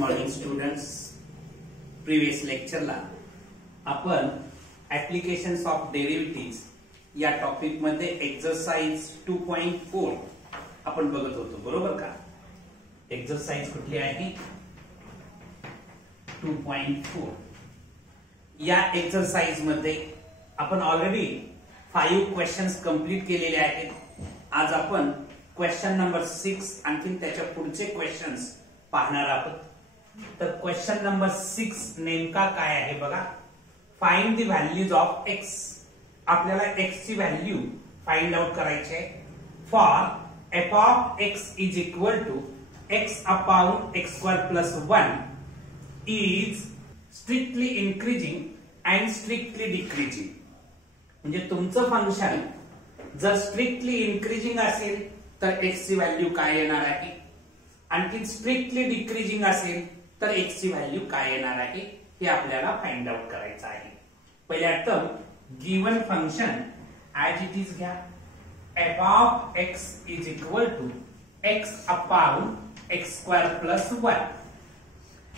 Morning students. Previous लेक्चरला आपण applications of derivatives या topic मध्ये एक्सरसाइज 2.4 आपण बघत होतो, बरोबर का? एक्सरसाइज कुठली आहे? 2.4. या एक्सरसाइज मध्ये आपण ऑलरेडी 5 क्वेश्चन्स कंप्लीट केलेले आहेत. आज आपण क्वेश्चन नंबर 6 आणखी त्याच्या पुढचे क्वेश्चन्स पाहणार आहोत. तर क्वेश्चन नंबर 6 नेमका काय आहे बघा. Find the values of x. आपल्याला x ची व्हॅल्यू फाइंड आउट करायची आहे. For f of x is equal to x upon x square plus 1 is strictly increasing and strictly decreasing. म्हणजे तुमचं फंक्शन जर स्ट्रिक्टली इन्क्रीजिंग असेल तर x ची व्हॅल्यू काय येणार आहे, आणखी स्ट्रिक्टली डिक्रीजिंग असेल तर x ची व्हॅल्यू काय येणार आहे हे आपल्याला फाइंड आउट करायचं आहे. पहिल्या term given function as it is घ्या. f of x is equal to x upon x square plus 1.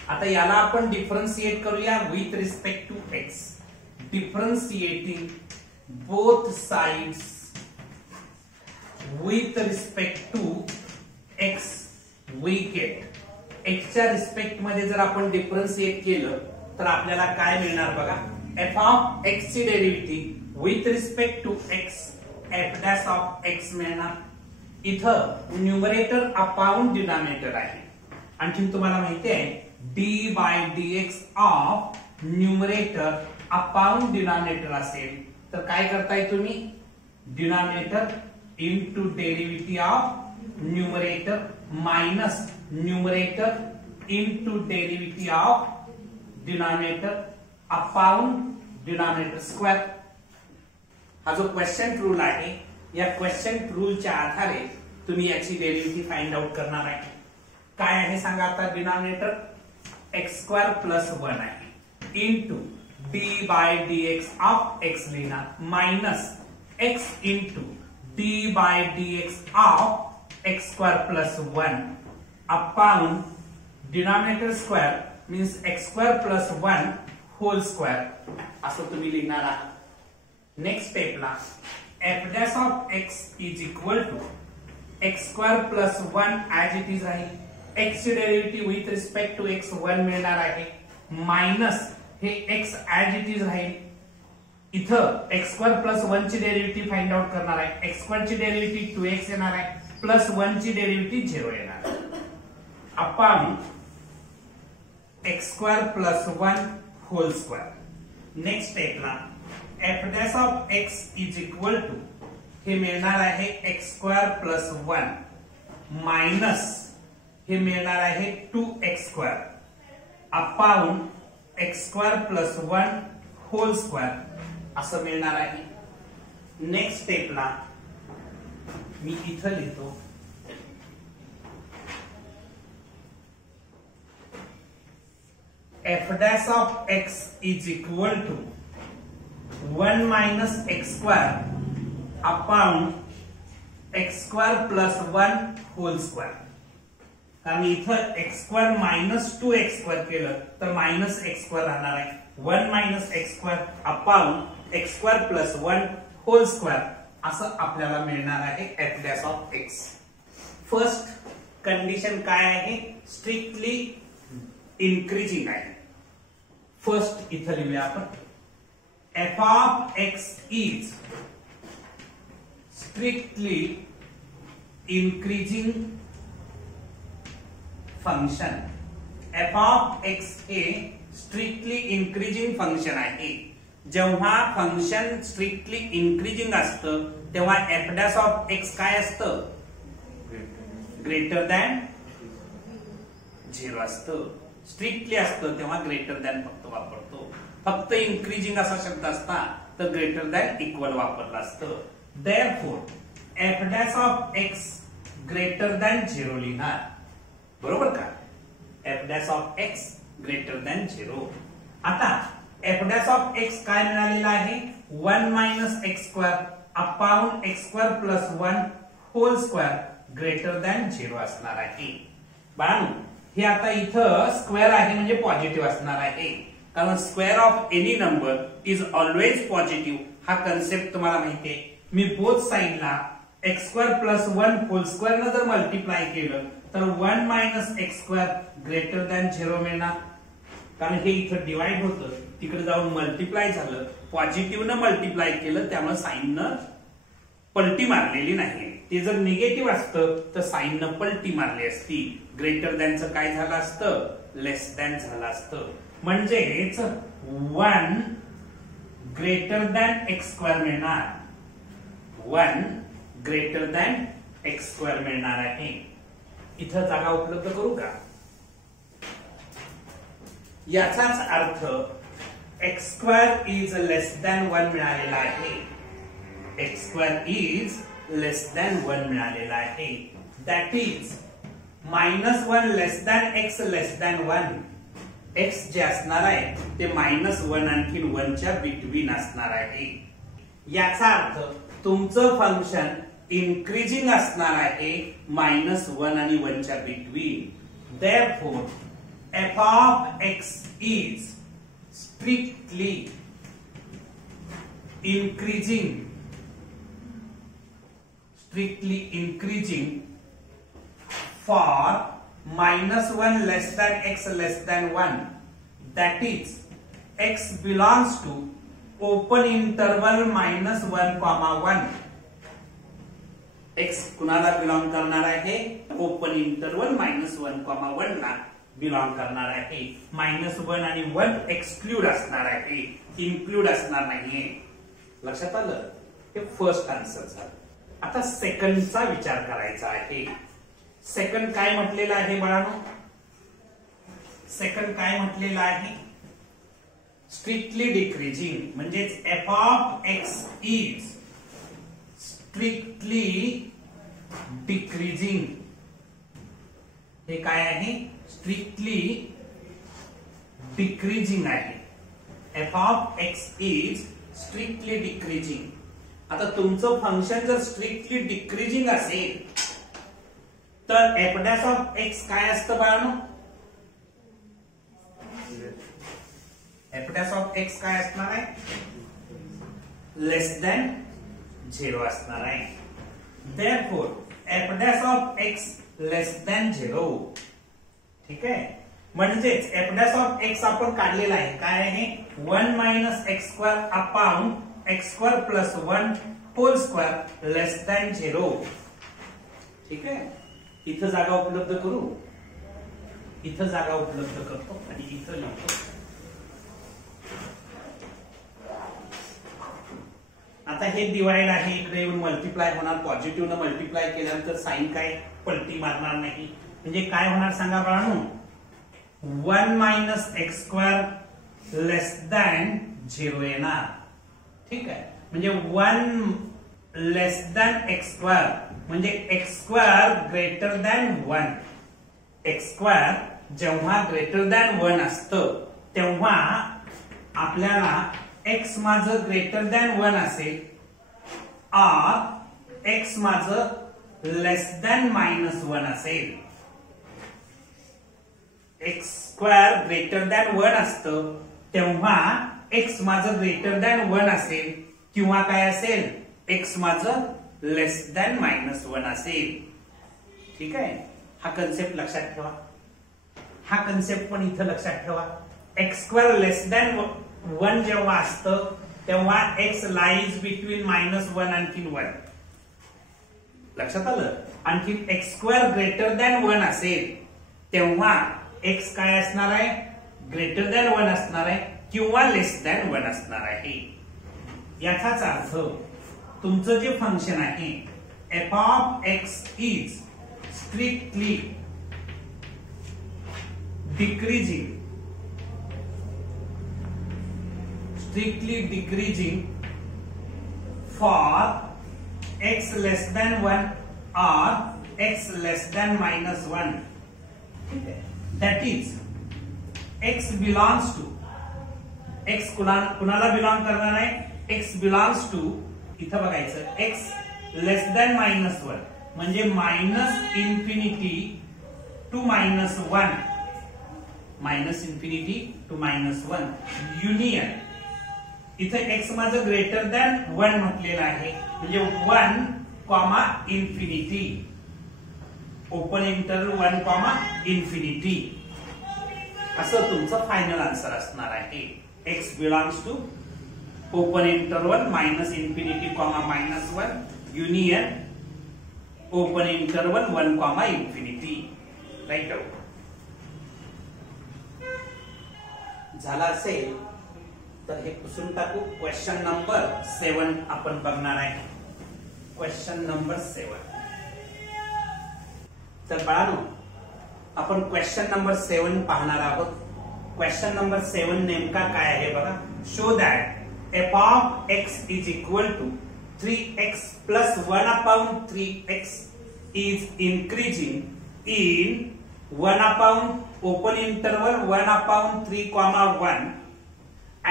आता याला आपण डिफरन्शिएट करूया with respect to x. Differentiating both sides with respect to x we get. x च्या respect मध्ये जर आपण differentiate केलं तर आपल्याला काय मिळणार बघा. f ऑफ x ची derivative with respect to x f dash of x मिळणार. इथं न्यूमरेटर अपॉन डिनॉमिनेटर आहे. आणखी तुम्हाला माहिती आहे d by dx of numerator upon denominator असेल तर काय करताय तुम्ही, denominator into derivative of numerator minus numerator into derivative of denominator upon denominator square. हा जो क्वेश्चन रूल आहे या क्वेश्चन रूलच्या आधारे तुम्ही याची डेरिव्हेटिव्ह फाइंड आउट करणार आहे. काय आहे सांगा आता. डिनॉमिनेटर x स्क्वेअर प्लस 1 आहे into d by dx of x लिहिणार minus x into d by dx of x square plus 1 upon denominator square means x square plus 1 whole square असं तुम्ही लिहिणार आहात. नेक्स्ट स्टेपला f dash of x is equal to x square plus 1 as it is राहील. x ची derivative with respect to x 1 मिळणार आहे minus हे x as it is राहील. इथं x स्क्वेअर प्लस 1 ची डेरिव्हेटिव्ह फाइंड आउट करणार आहे. x स्क्वेअर ची डेरिव्हेटिव्ह 2x येणार आहे प्लस 1 ची डेरिव्हेटिव्ह 0 येणार आहे upon x square plus 1 whole square. Next स्टेपला f dash of x is equal to हे मिळणार आहे x स्क्वेअर प्लस 1 मायनस हे मिळणार आहे 2x square upon x square plus 1 whole square असं मिळणार आहे. नेक्स्ट स्टेपला मी इथं लिहितो f dash of x is equal to 1 minus x square upon x square plus 1 whole square. कारण इथं x square minus 2x square केलं तर मायनस x स्क्वेअर राहणार आहे. 1 minus x square upon x square plus 1 whole square असं आपल्याला मिळणार आहे f dash of x. First condition काय आहे, स्ट्रिक्टली इन्क्रीजिंग आहे. फर्स्ट इथं लिहूया आपण f of x is strictly increasing function. f of x हे स्ट्रिक्टली इन्क्रीजिंग फंक्शन आहे. जेव्हा फंक्शन स्ट्रिक्टली इन्क्रीजिंग असतं तेव्हा f डॅश ऑफ x काय असतं, ग्रेटर दॅन 0 असतं. स्ट्रिक्टली असतं तेव्हा ग्रेटर दॅन फक्त वापरतो. फक्त इन्क्रीजिंग असा शब्द असता तर ग्रेटर दॅन इक्वल वापरला असतं. Therefore f dash of x greater than 0 लिहिणार, बरोबर का. f dash of x greater than 0. आता f डॅश ऑफ x काय मिळालेला आहे, 1 minus x square upon x square plus 1 whole square greater than 0 असणार आहे. बाळांनो हे आता इथं स्क्वेअर आहे म्हणजे पॉझिटिव्ह असणार आहे, कारण square of any number is always positive हा कन्सेप्ट तुम्हाला माहिती आहे. मी बोथ साइडला x square plus 1 whole square न जर मल्टिप्लाय केलं तर 1 minus x square greater than 0 मिळणार, कारण हे इथं डिवाइड होतं, तिकडे जाऊन मल्टिप्लाय झालं, पॉझिटिव्ह न मल्टिप्लाय केलं त्यामुळे साइन न पलटी मारलेली नाही. ते जर निगेटिव्ह असतं तर साइन न पलटी मारली असती. ग्रेटर दॅनचं काय झालं असतं, लेस दॅन झालं असतं. म्हणजेच 1 ग्रेटर दॅन एक्स स्क्वेअर मिळणार, 1 ग्रेटर दॅन एक्स स्क्वेअर मिळणार आहे. इथं जागा उपलब्ध करू का? याचाच अर्थ x square is less than 1 मिळालेला आहे, x square is less than 1 मिळालेला आहे. That is -1 less than x less than 1. X जे असणार आहे ते -1 आणखी 1 च्या बिटवीन असणार आहे. याचा अर्थ तुमचं फंक्शन इन्क्रीजिंग असणार आहे -1 आणि 1 च्या between. Therefore, f of x is strictly increasing for -1 less than x less than 1. That is, x belongs to open interval -1, 1. x कुणाला बिलॉंग करणार आहे? ओपन इंटरवल -1, 1 ला बिलॉंग करणार आहे. -1 आणि 1 एक्सक्लूड असणार आहे, इन्क्लूड असणार नाहीये. लक्षात आलं? हे फर्स्ट आन्सर झालं. आता सेकंडचा विचार करायचा आहे. सेकंड काय म्हटलेलं आहे बाळांनो? सेकंड काय म्हटलेलं आहे? स्ट्रिक्टली डिक्रीजिंग, म्हणजेच f of x is strictly decreasing. हे काय आहे? स्ट्रिक्टली डिक्रीजिंग आहे. f of x is strictly decreasing. आता तुमचं फंक्शन जर स्ट्रिक्टली डिक्रीजिंग असेल तर f dash of x काय असतं बाळांनो? f dash of x काय असणार आहे? लेस दॅन 0 असणार आहे. Therefore, f dash of x less than 0. ठीक आहे, म्हणजेच f dash of x आपण काढलेला आहे. काय आहे? 1 minus x square upon x square plus 1 whole square less than 0. ठीक आहे, इथं जागा उपलब्ध करू, इथं जागा उपलब्ध करतो आणि इथं लिहतो. आता हे डिवाइड आहे, इकडे येऊन मल्टिप्लाय होणार, पॉझिटिव्ह न मल्टिप्लाय केल्यानंतर साइन काय पलटी मारणार नाही. म्हणजे काय होणार सांगा बाळांनो? 1 minus x square less than 0 येणार. ठीक आहे, म्हणजे 1 लेस दॅन एक्स स्क्वेअर म्हणजे x square greater than 1. X square जेव्हा ग्रेटर दॅन 1 असतं तेव्हा आपल्याला एक्स माझं ग्रेटर दॅन 1 असेल और एक्स माझं लेस दॅन -1 असेल. एक्स स्क्वेअर ग्रेटर दॅन 1 असतं तेव्हा एक्स माझं ग्रेटर दॅन 1 असेल किंवा काय असेल? एक्स माझं लेस दॅन -1 असेल. ठीक आहे, हा कन्सेप्ट लक्षात ठेवा. हा कन्सेप्ट पण इथं लक्षात ठेवा. एक्स स्क्वेअर लेस दॅन 1 जेव्हा असतं तेव्हा एक्स लाईज बिटवीन -1 आणखी 1. लक्षात आलं? आणखी एक्स स्क्वेअर ग्रेटर दॅन 1 असेल तेव्हा एक्स काय असणार आहे? ग्रेटर दॅन 1 असणार आहे किंवा लेस दॅन 1 असणार आहे. याचाच अर्थ तुमचं जे फंक्शन आहे f of x is strictly decreasing for x less than 1 or x less than -1. That is, x belongs to, x कुणाला बिलॉंग करणार आहे? x belongs to, इथं बघायचं x लेस दॅन -1 म्हणजे -∞ to minus one, minus infinity to minus one union, इथे x माझं greater than one म्हटलेलं आहे, म्हणजे one comma infinity, open interval one comma infinity, असं तुमचं फायनल आन्सर असणार आहे. X belongs to open interval minus infinity comma minus one union open interval one comma infinity. Write out झाला असेल तर हे पुसून टाकू. क्वेश्चन नंबर 7 आपण बघणार आहे. Question number 7. तर बाळांनो आपण क्वेश्चन नंबर 7 पाहणार आहोत. क्वेश्चन नंबर 7 नेमका काय आहे बघा. Show that f of x is equal to 3x plus 1 upon 3x is increasing in 1 upon open interval 1 upon 3 comma 1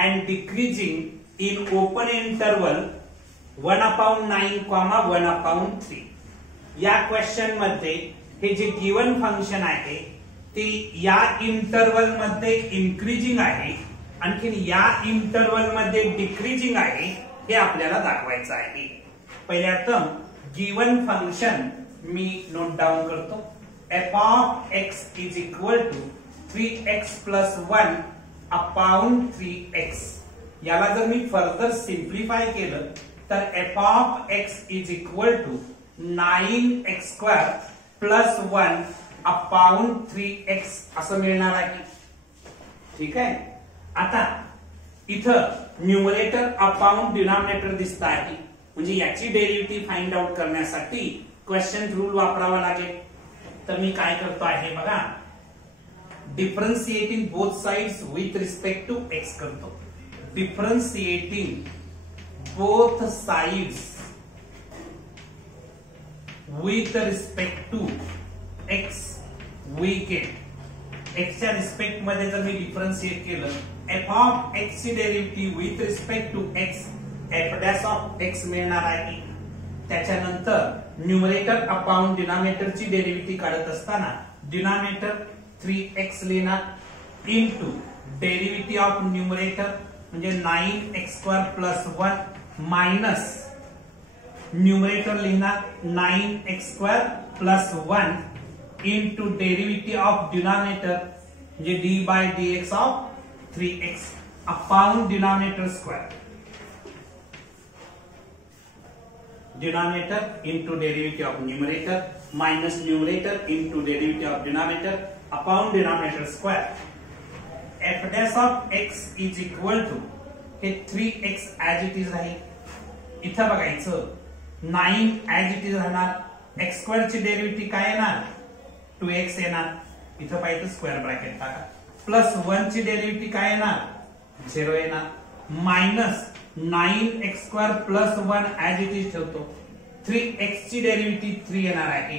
and decreasing in open interval 1 upon 9 comma 1 upon 3. या question मध्ये हे जे given function आहे ते या interval मध्ये increasing आहे, आणखीन या इंटरवल मध्ये डिक्रीजिंग आहे, हे आपल्याला दाखवायचं आहे. पहिल्या टर्म गिवन फंक्शन मी नोट डाऊन करतो. f of x is equal to 3x plus 1 upon 3x. याला जर मी फर्दर सिंप्लिफाय केलं तर f of x is equal to 9x square plus 1 upon 3x असं मिळणार आहे. ठीक आहे. आता इथं न्यूमरेटर अपॉन डिनॉमिनेटर दिसत आहे, म्हणजे याची डेरिव्हेटिव्ह फाइंड आउट करण्यासाठी क्वेश्चन रूल वापरावा लागेल. तर मी काय करतो आहे बघा, differentiating both sides with respect to x करतो. Differentiating both sides with respect to x we get, एक्सच्या रिस्पेक्ट मध्ये जर मी डिफरन्शिएट केलं f of x ची derivative with respect to x f dash of x मिळणार आहे. त्याच्यानंतर न्यूमरेटर अपॉन डिनॉमिनेटर ची डेरिव्हेटिव्ह काढत असताना डिनॉमिनेटर 3x लिहिणार इनटू डेरिव्हेटिव्ह ऑफ न्यूमरेटर म्हणजे 9x square plus 1 minus numerator लिहिणार 9x square plus 1 into derivative of denominator म्हणजे d by dx of 3x upon denominator square, denominator into derivative of numerator minus numerator into derivative of denominator upon denominator square. f dash of x is equal to हे 3x as it is आहे. इथं बघायचं 9 as it is राहणार, x square ची derivative काय येणार 2x येणार, इथं पाहिजे स्क्वेअर ब्रॅकेट टाका, प्लस 1 ची डेरिव्हेटिव्ह काय येणार 0 येणार, minus 9x square plus 1 as it is ठेवतो, 3x ची डेरिव्हेटिव्ह 3 येणार आहे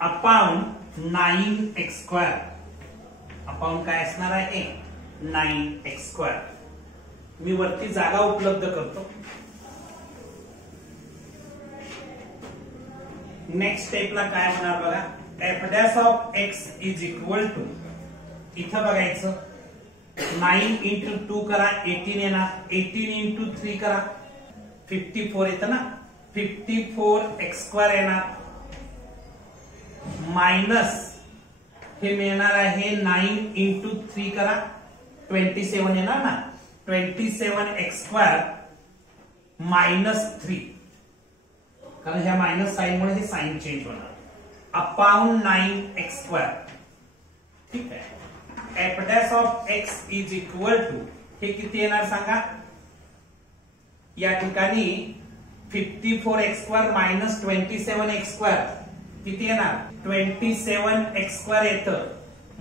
अपॉन 9x स्क्वेअर, अपॉन काय असणार आहे 9x स्क्वेअर. मी वरती जागा उपलब्ध करतो. नेक्स्ट स्टेपला काय होणार बघा, f dash of x is equal to इथं बघायचं 9 इंटू 2 करा 18 येणार, 18 इंटू 3 करा 54 येतं ना, 54x स्क्वेअर येणार मायनस हे मिळणार आहे 9 इंटू 3 करा 27 येणार ना, 27x स्क्वेअर मायनस 3, कारण ह्या मायनस साइन मुळे हे साइन चेंज होणार, अपॉन 9x स्क्वेअर. ठीक आहे. f dash of x is equal to हे किती येणार सांगा, या ठिकाणी 54x square minus 27x square किती येणार 27x स्क्वेअर येतं,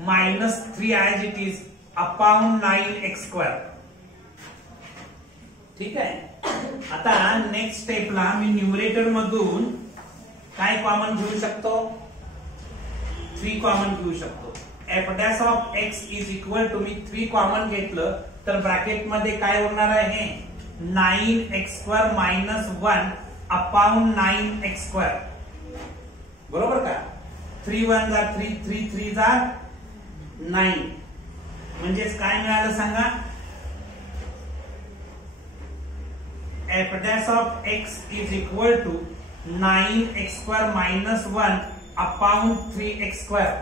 minus 3 as it is upon 9x square. ठीक आहे. आता नेक्स्ट स्टेपला मी न्यूमरेटर मधून काय कॉमन घेऊ शकतो 3 कॉमन घेऊ शकतो. f dash of x is equal to मी 3 कॉमन घेतलं तर ब्रॅकेट मध्ये काय होणार आहे 9x square minus 1 upon 9x square, बरोबर का. 3 1 जा 3 3 3 जा 9 म्हणजेच काय मिळालं सांगा f dash of x is equal to 9x square minus 1 upon 3x square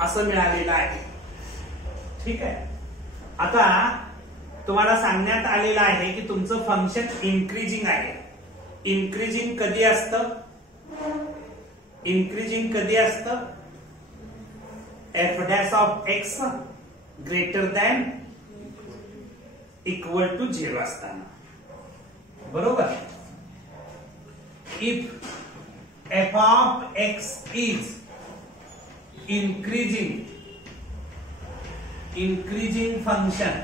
असं मिळालेलं आहे. ठीक आहे. आता तुम्हाला सांगण्यात आलेलं आहे की तुमचं फंक्शन इन्क्रीजिंग आहे. इन्क्रीजिंग कधी असतं? इन्क्रीजिंग कधी असतं? f dash of x greater than equal to 0 असताना. बरोबर. If f of x is increasing function,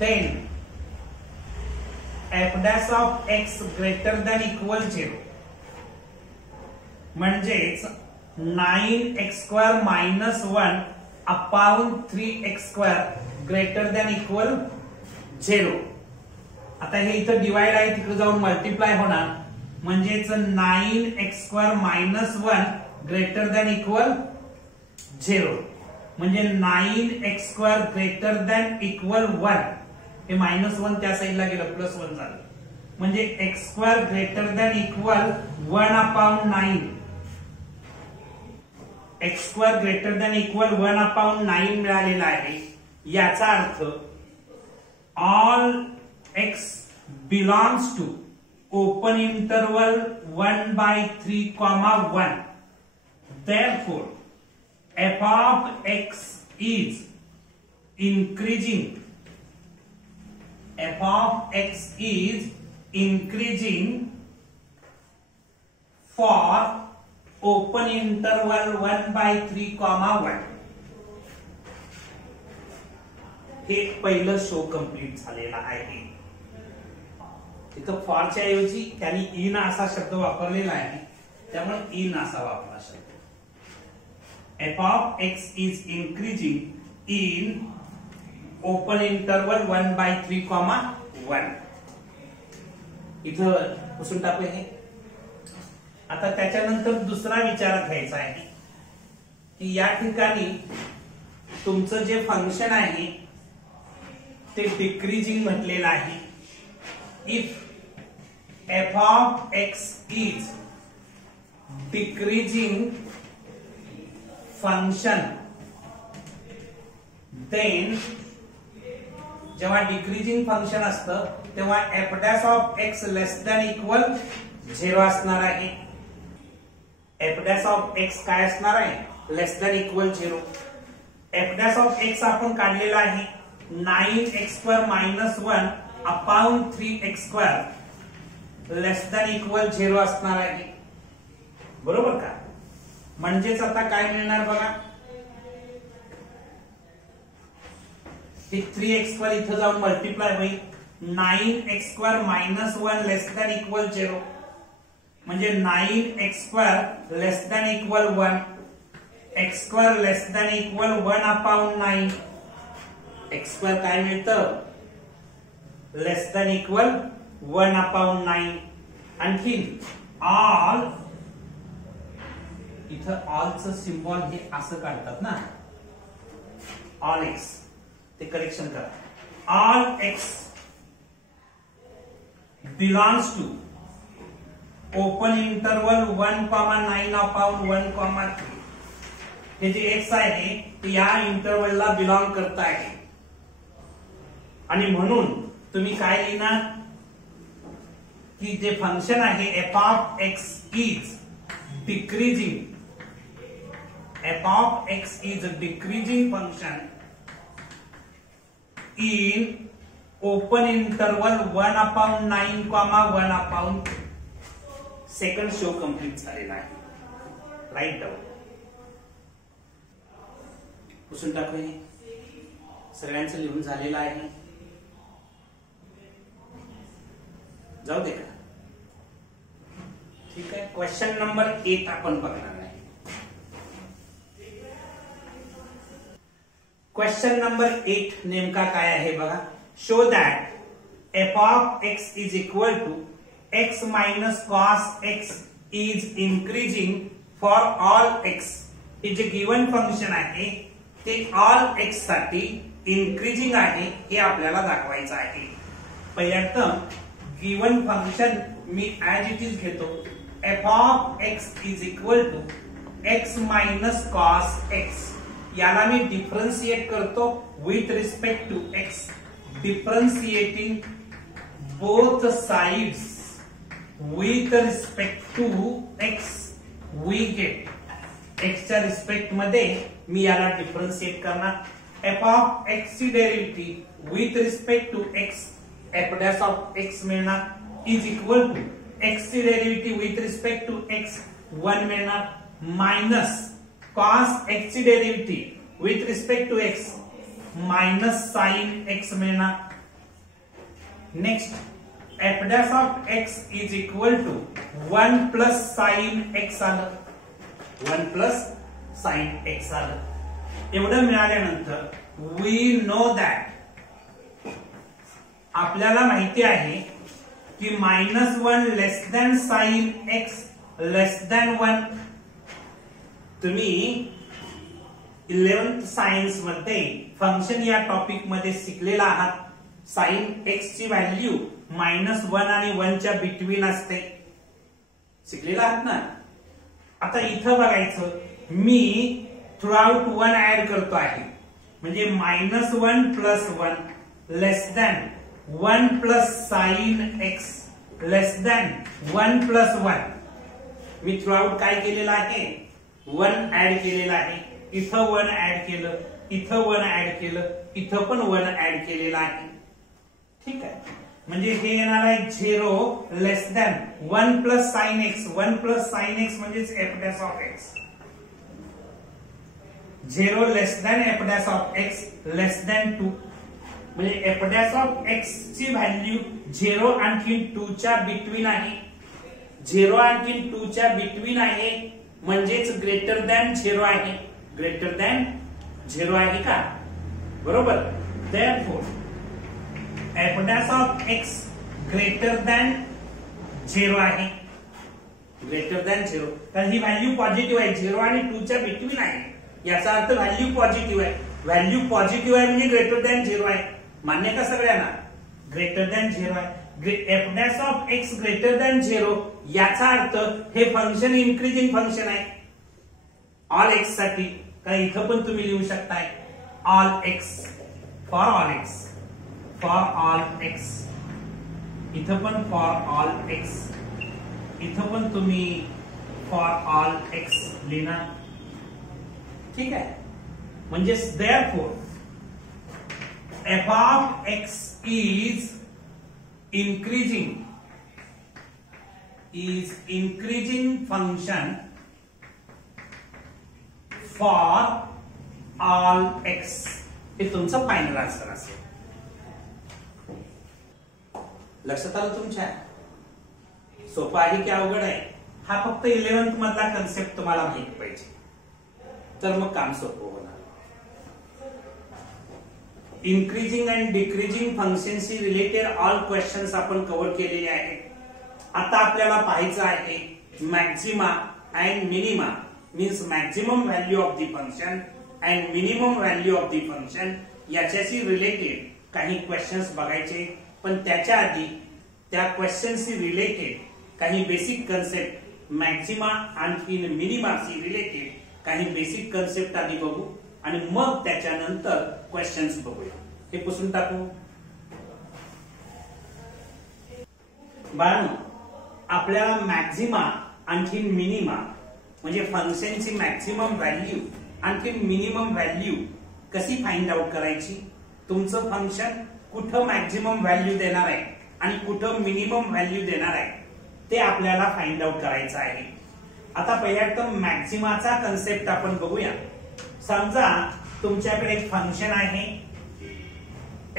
then f dash of x greater than equal 0 म्हणजेच 9x square minus 1 upon 3x square greater than equal 0. आता हे इथं divide आहे तिकडे जाऊन multiply होणार म्हणजेच 9x square minus 1 greater than equal 0 म्हणजे 9x square greater than equal 1 हे -1 त्या साइडला गेलं +1 झालं म्हणजे x square greater than equal 1 upon 9 x square greater than equal 1 upon 9 मिळालेला आहे. याचा अर्थ all x belongs to open interval 1/3, therefore f of x is increasing. F of x is increasing for open interval 1/3, 1. हे पहिलं show complete झालेला आहे. इथं फॉरच्या ऐवजी त्यांनी इन असा शब्द वापरलेला आहे त्यामुळे इन असा वापरा शब्द. f of x is increasing in open interval 1/3, 1. इथं पुसून टाकूया हे. आता त्याच्यानंतर दुसरा विचार घ्यायचा आहे की या ठिकाणी तुमचं जे फंक्शन आहे ते डिक्रीजिंग म्हटलेलं आहे. If f of x is decreasing function, then जेव्हा डिक्रीजिंग फंक्शन असतं तेव्हा f dash of x less than equal 0 असणार आहे. f dash of x काय असणार आहे? Less than equal 0. f dash of x आपण काढलेला आहे 9x square minus 1 upon 3x square less than equal 0 असणार आहे. बरोबर का? म्हणजेच आता काय मिळणार बघा, हे 3x square इथं जाऊन मल्टिप्लाय होईल 9x square minus 1 less than equal 0 म्हणजे 9x square less than equal 1, x square less than equal 1 upon 9. x square काय मिळतं? Less than equal 1 upon 9. आणखी ऑल, इथं ऑलचं सिम्बॉल हे असं काढतात ना, ऑल x, ते करेक्शन करा. All x belongs to open interval 1,9 upon 1,3. हे जे x आहे ते या इंटरवलला बिलॉंग करत आहे आणि म्हणून तुम्ही काय लिहिणार की जे फंक्शन आहे f of x is decreasing, f of x is a decreasing function in open interval 1/9, 1/3. Second show complete झालेला आहे. राईट डाऊन पुसून टाकू. हे सगळ्यांचं लिहून झालेलं आहे. जाऊ दे का? ठीक आहे. क्वेश्चन नंबर 8 आपण बघणार आहे. क्वेश्चन नंबर 8 नेमका काय आहे बघा. Show that f of x is equal to x minus cos x is increasing for all x. हे जे गिवन फंक्शन आहे ते ऑल एक्स साठी इंक्रीजिंग आहे हे आपल्याला दाखवायचं आहे. पहिल्यांदा गिवन फंक्शन मी ऍज इट इज घेतो. F of x is equal to x minus cos x. याला मी डिफरन्शिएट करतो with respect to x. Differentiating both sides with respect to x we get. एक्सच्या रिस्पेक्ट मध्ये मी याला डिफरन्शिएट करणार. एफ ऑफ एक्स ची derivative with respect to x f dash of x मिळणार इज इक्वल टू एक्स ची derivative with respect to x 1 मिळणार minus cos x ची derivative with respect to x minus sine x मिळणार. Next f dash of x is equal to 1 plus sine x आलं. 1 plus sine x आलं. एवढं मिळाल्यानंतर we know that आपल्याला माहिती आहे की -1 less than sign x less than 1. तुम्ही 11th सायन्स मध्ये फंक्शन या टॉपिक मध्ये शिकलेला आहात. साइन एक्स ची व्हॅल्यू -1 आणि 1 च्या बिटवीन असते. शिकलेला आहात ना. आता इथं बघायचं मी थ्रू आउट 1 ऍड करतो आहे म्हणजे -1 plus 1 less than 1 plus sine x less than 1 plus 1. मी थ्रू आउट काय केलेलं आहे 1 ऍड केलेला आहे. इथं 1 ऍड केलं, इथं 1 ऍड केलं, इथं पण 1 ऍड केलेलं आहे. ठीक आहे. म्हणजे हे येणार आहे 0 less than 1 plus sine x. 1 plus sine x म्हणजे f dash of x. 0 less than f dash of x less than 2 म्हणजे एफ डॅश ऑफ एक्स ची व्हॅल्यू 0 आणखी 2 च्या बिटवीन आहे. 0 आणखी 2 च्या बिटवीन आहे म्हणजेच ग्रेटर दॅन 0 आहे. ग्रेटर दॅन 0 आहे का? बरोबर. therefore F dash of x greater than 0 आहे. ग्रेटर दॅन 0 कारण ही व्हॅल्यू पॉझिटिव्ह आहे. 0 आणि 2 च्या बिटवीन आहे याचा अर्थ व्हॅल्यू पॉझिटिव्ह आहे. व्हॅल्यू पॉझिटिव्ह आहे म्हणजे ग्रेटर दॅन 0 आहे. मान्य का सगळ्यांना? ग्रेटर दॅन 0 आहे. F dash of x greater than 0 याचा अर्थ हे फंक्शन इन्क्रीजिंग फंक्शन आहे ऑल एक्स साठी. काय इथं पण तुम्ही लिहू शकताय all x for all x for all x. इथं पण फॉर ऑल एक्स. इथं पण तुम्ही फॉर ऑल एक्स लिहिणार. ठीक आहे. म्हणजे therefore f of x is increasing function for all x. हे तुमचं फायनल आन्सर असेल. लक्षात आलं तुमच्या? सोपं आहे की अवघड आहे? हा फक्त 11th मधला कन्सेप्ट तुम्हाला माहिती पाहिजे तर मग काम सोपं होणार. इन्क्रीजिंग अँड डिक्रीजिंग फंक्शनशी रिलेटेड ऑल क्वेश्चन्स आपण कव्हर केलेले आहेत. आता आपल्याला पाहायचं आहे maxima and minima means maximum value of the function and minimum value of the function याच्याशी रिलेटेड काही क्वेश्चन्स बघायचे. पण त्याच्या आधी त्या क्वेश्चनशी रिलेटेड काही बेसिक कन्सेप्ट मॅक्झिमा आणखी मिनिमाशी रिलेटेड काही बेसिक कन्सेप्ट आधी बघू आणि मग त्याच्यानंतर क्वेश्चन्स बघूया. हे पुसून टाकू. बाळांनो आपल्याला मॅक्झिमा आणखी मिनिमा म्हणजे फंक्शनची मॅक्झिमम व्हॅल्यू आणखी मिनिमम व्हॅल्यू कशी फाइंड आउट करायची. तुमचं फंक्शन कुठं मॅक्झिमम व्हॅल्यू देणार आहे आणि कुठं मिनिमम व्हॅल्यू देणार आहे ते आपल्याला फाइंड आउट करायचं आहे. आता पहिल्यांदा मॅक्झिमाचा कन्सेप्ट आपण बघूया. समजा तुमच्याकडे एक फंक्शन आहे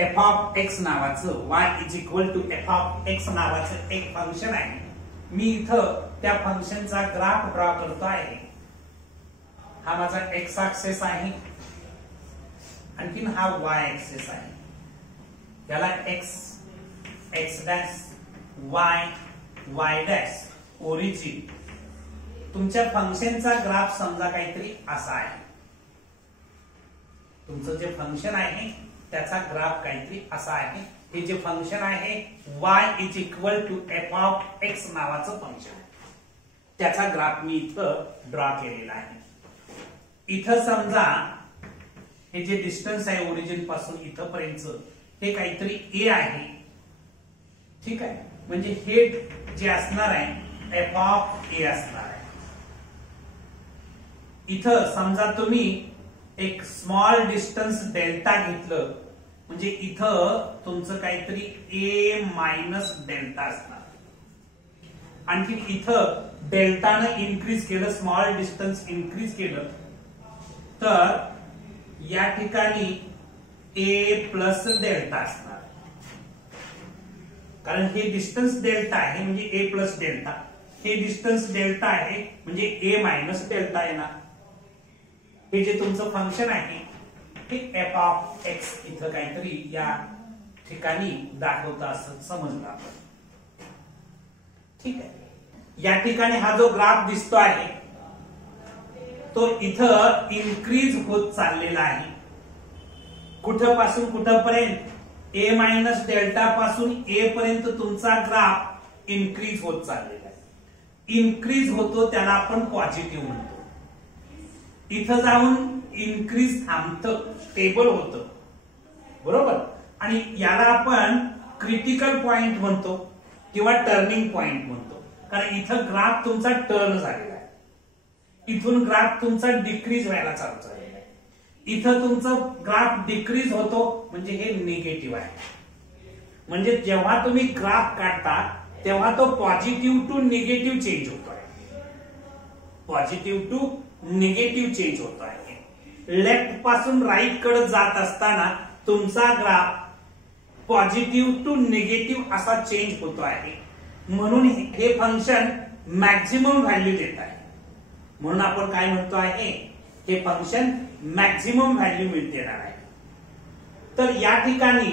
एफ ऑफ एक्स नावाचं y is equal to f of x नावाचं एक फंक्शन आहे. मी इथं त्या फंक्शनचा ग्राफ ड्रॉ करतो आहे. हा माझा एक्स ऍक्सिस आहे आणखीन हा वाय ऍक्सिस आहे. याला x x dash Y Y dash origin तुमच्या फंक्शनचा ग्राफ समजा काहीतरी असा आहे, तुमचं जे फंक्शन आहे त्याचा ग्राफ काहीतरी असा आहे. हे जे फंक्शन आहे y is equal to f of x नावाचं फंक्शन आहे, त्याचा ग्राफ मी इथं ड्रॉ केलेला आहे. इथं समजा हे जे डिस्टन्स आहे ओरिजिन पासून इथं पर्यंत हे काहीतरी a आहे, ठीक आहे. म्हणजे हे जे असणार आहे एफ ऑफ ए असणार आहे. इथं समजा तुम्ही एक स्मॉल डिस्टन्स डेल्टा घेतलं म्हणजे इथं तुमचं काहीतरी ए मायनस डेल्टा असणार. आणखी इथं डेल्टानं इन्क्रीज केलं, स्मॉल डिस्टन्स इन्क्रीज केलं तर या ठिकाणी ए प्लस डेल्टा असणार. कारण हे डिस्टन्स डेल्टा आहे म्हणजे ए प्लस डेल्टा, हे डिस्टन्स डेल्टा आहे म्हणजे ए मायनस डेल्टा येणार. हे जे तुमचं फंक्शन आहे ते एफ ऑफ एक्स इथं काहीतरी या ठिकाणी दाखवतं असं समजलं आपण, ठीक आहे. या ठिकाणी हा जो ग्राफ दिसतो आहे तो इथं इन्क्रीज होत चाललेला आहे. कुठपासून कुठपर्यंत ए मायनस डेल्टा पासून ए पर्यंत तुमचा ग्राफ इन्क्रीज होत चाललेला आहे. इन्क्रीज होतो त्याला आपण पॉझिटिव्ह म्हणतो. इथं जाऊन इन्क्रीज थांबतं, स्टेबल होतं, बरोबर. आणि याला आपण क्रिटिकल पॉइंट म्हणतो किंवा टर्निंग पॉइंट म्हणतो. कारण इथं ग्राफ तुमचा टर्न झालेला आहे, इथून ग्राफ तुमचा डिक्रीज व्हायला चालू झालेला आहे. इथं तुमचं ग्राफ डिक्रीज होतो म्हणजे हे निगेटिव्ह आहे. म्हणजे जेव्हा तुम्ही ग्राफ काढता तेव्हा तो पॉझिटिव्ह टू निगेटिव्ह चेंज होतो आहे, पॉझिटिव्ह टू निगेटिव्ह चेंज होतो आहे. लेफ्ट पासून राईट कडे जात असताना तुमचा ग्राफ पॉझिटिव्ह टू निगेटिव्ह असा चेंज होतो आहे. म्हणून हे फंक्शन मॅक्झिमम व्हॅल्यू देत आहे. म्हणून आपण काय म्हणतो आहे, हे फंक्शन मॅक्झिमम व्हॅल्यू देणार आहे. तर या ठिकाणी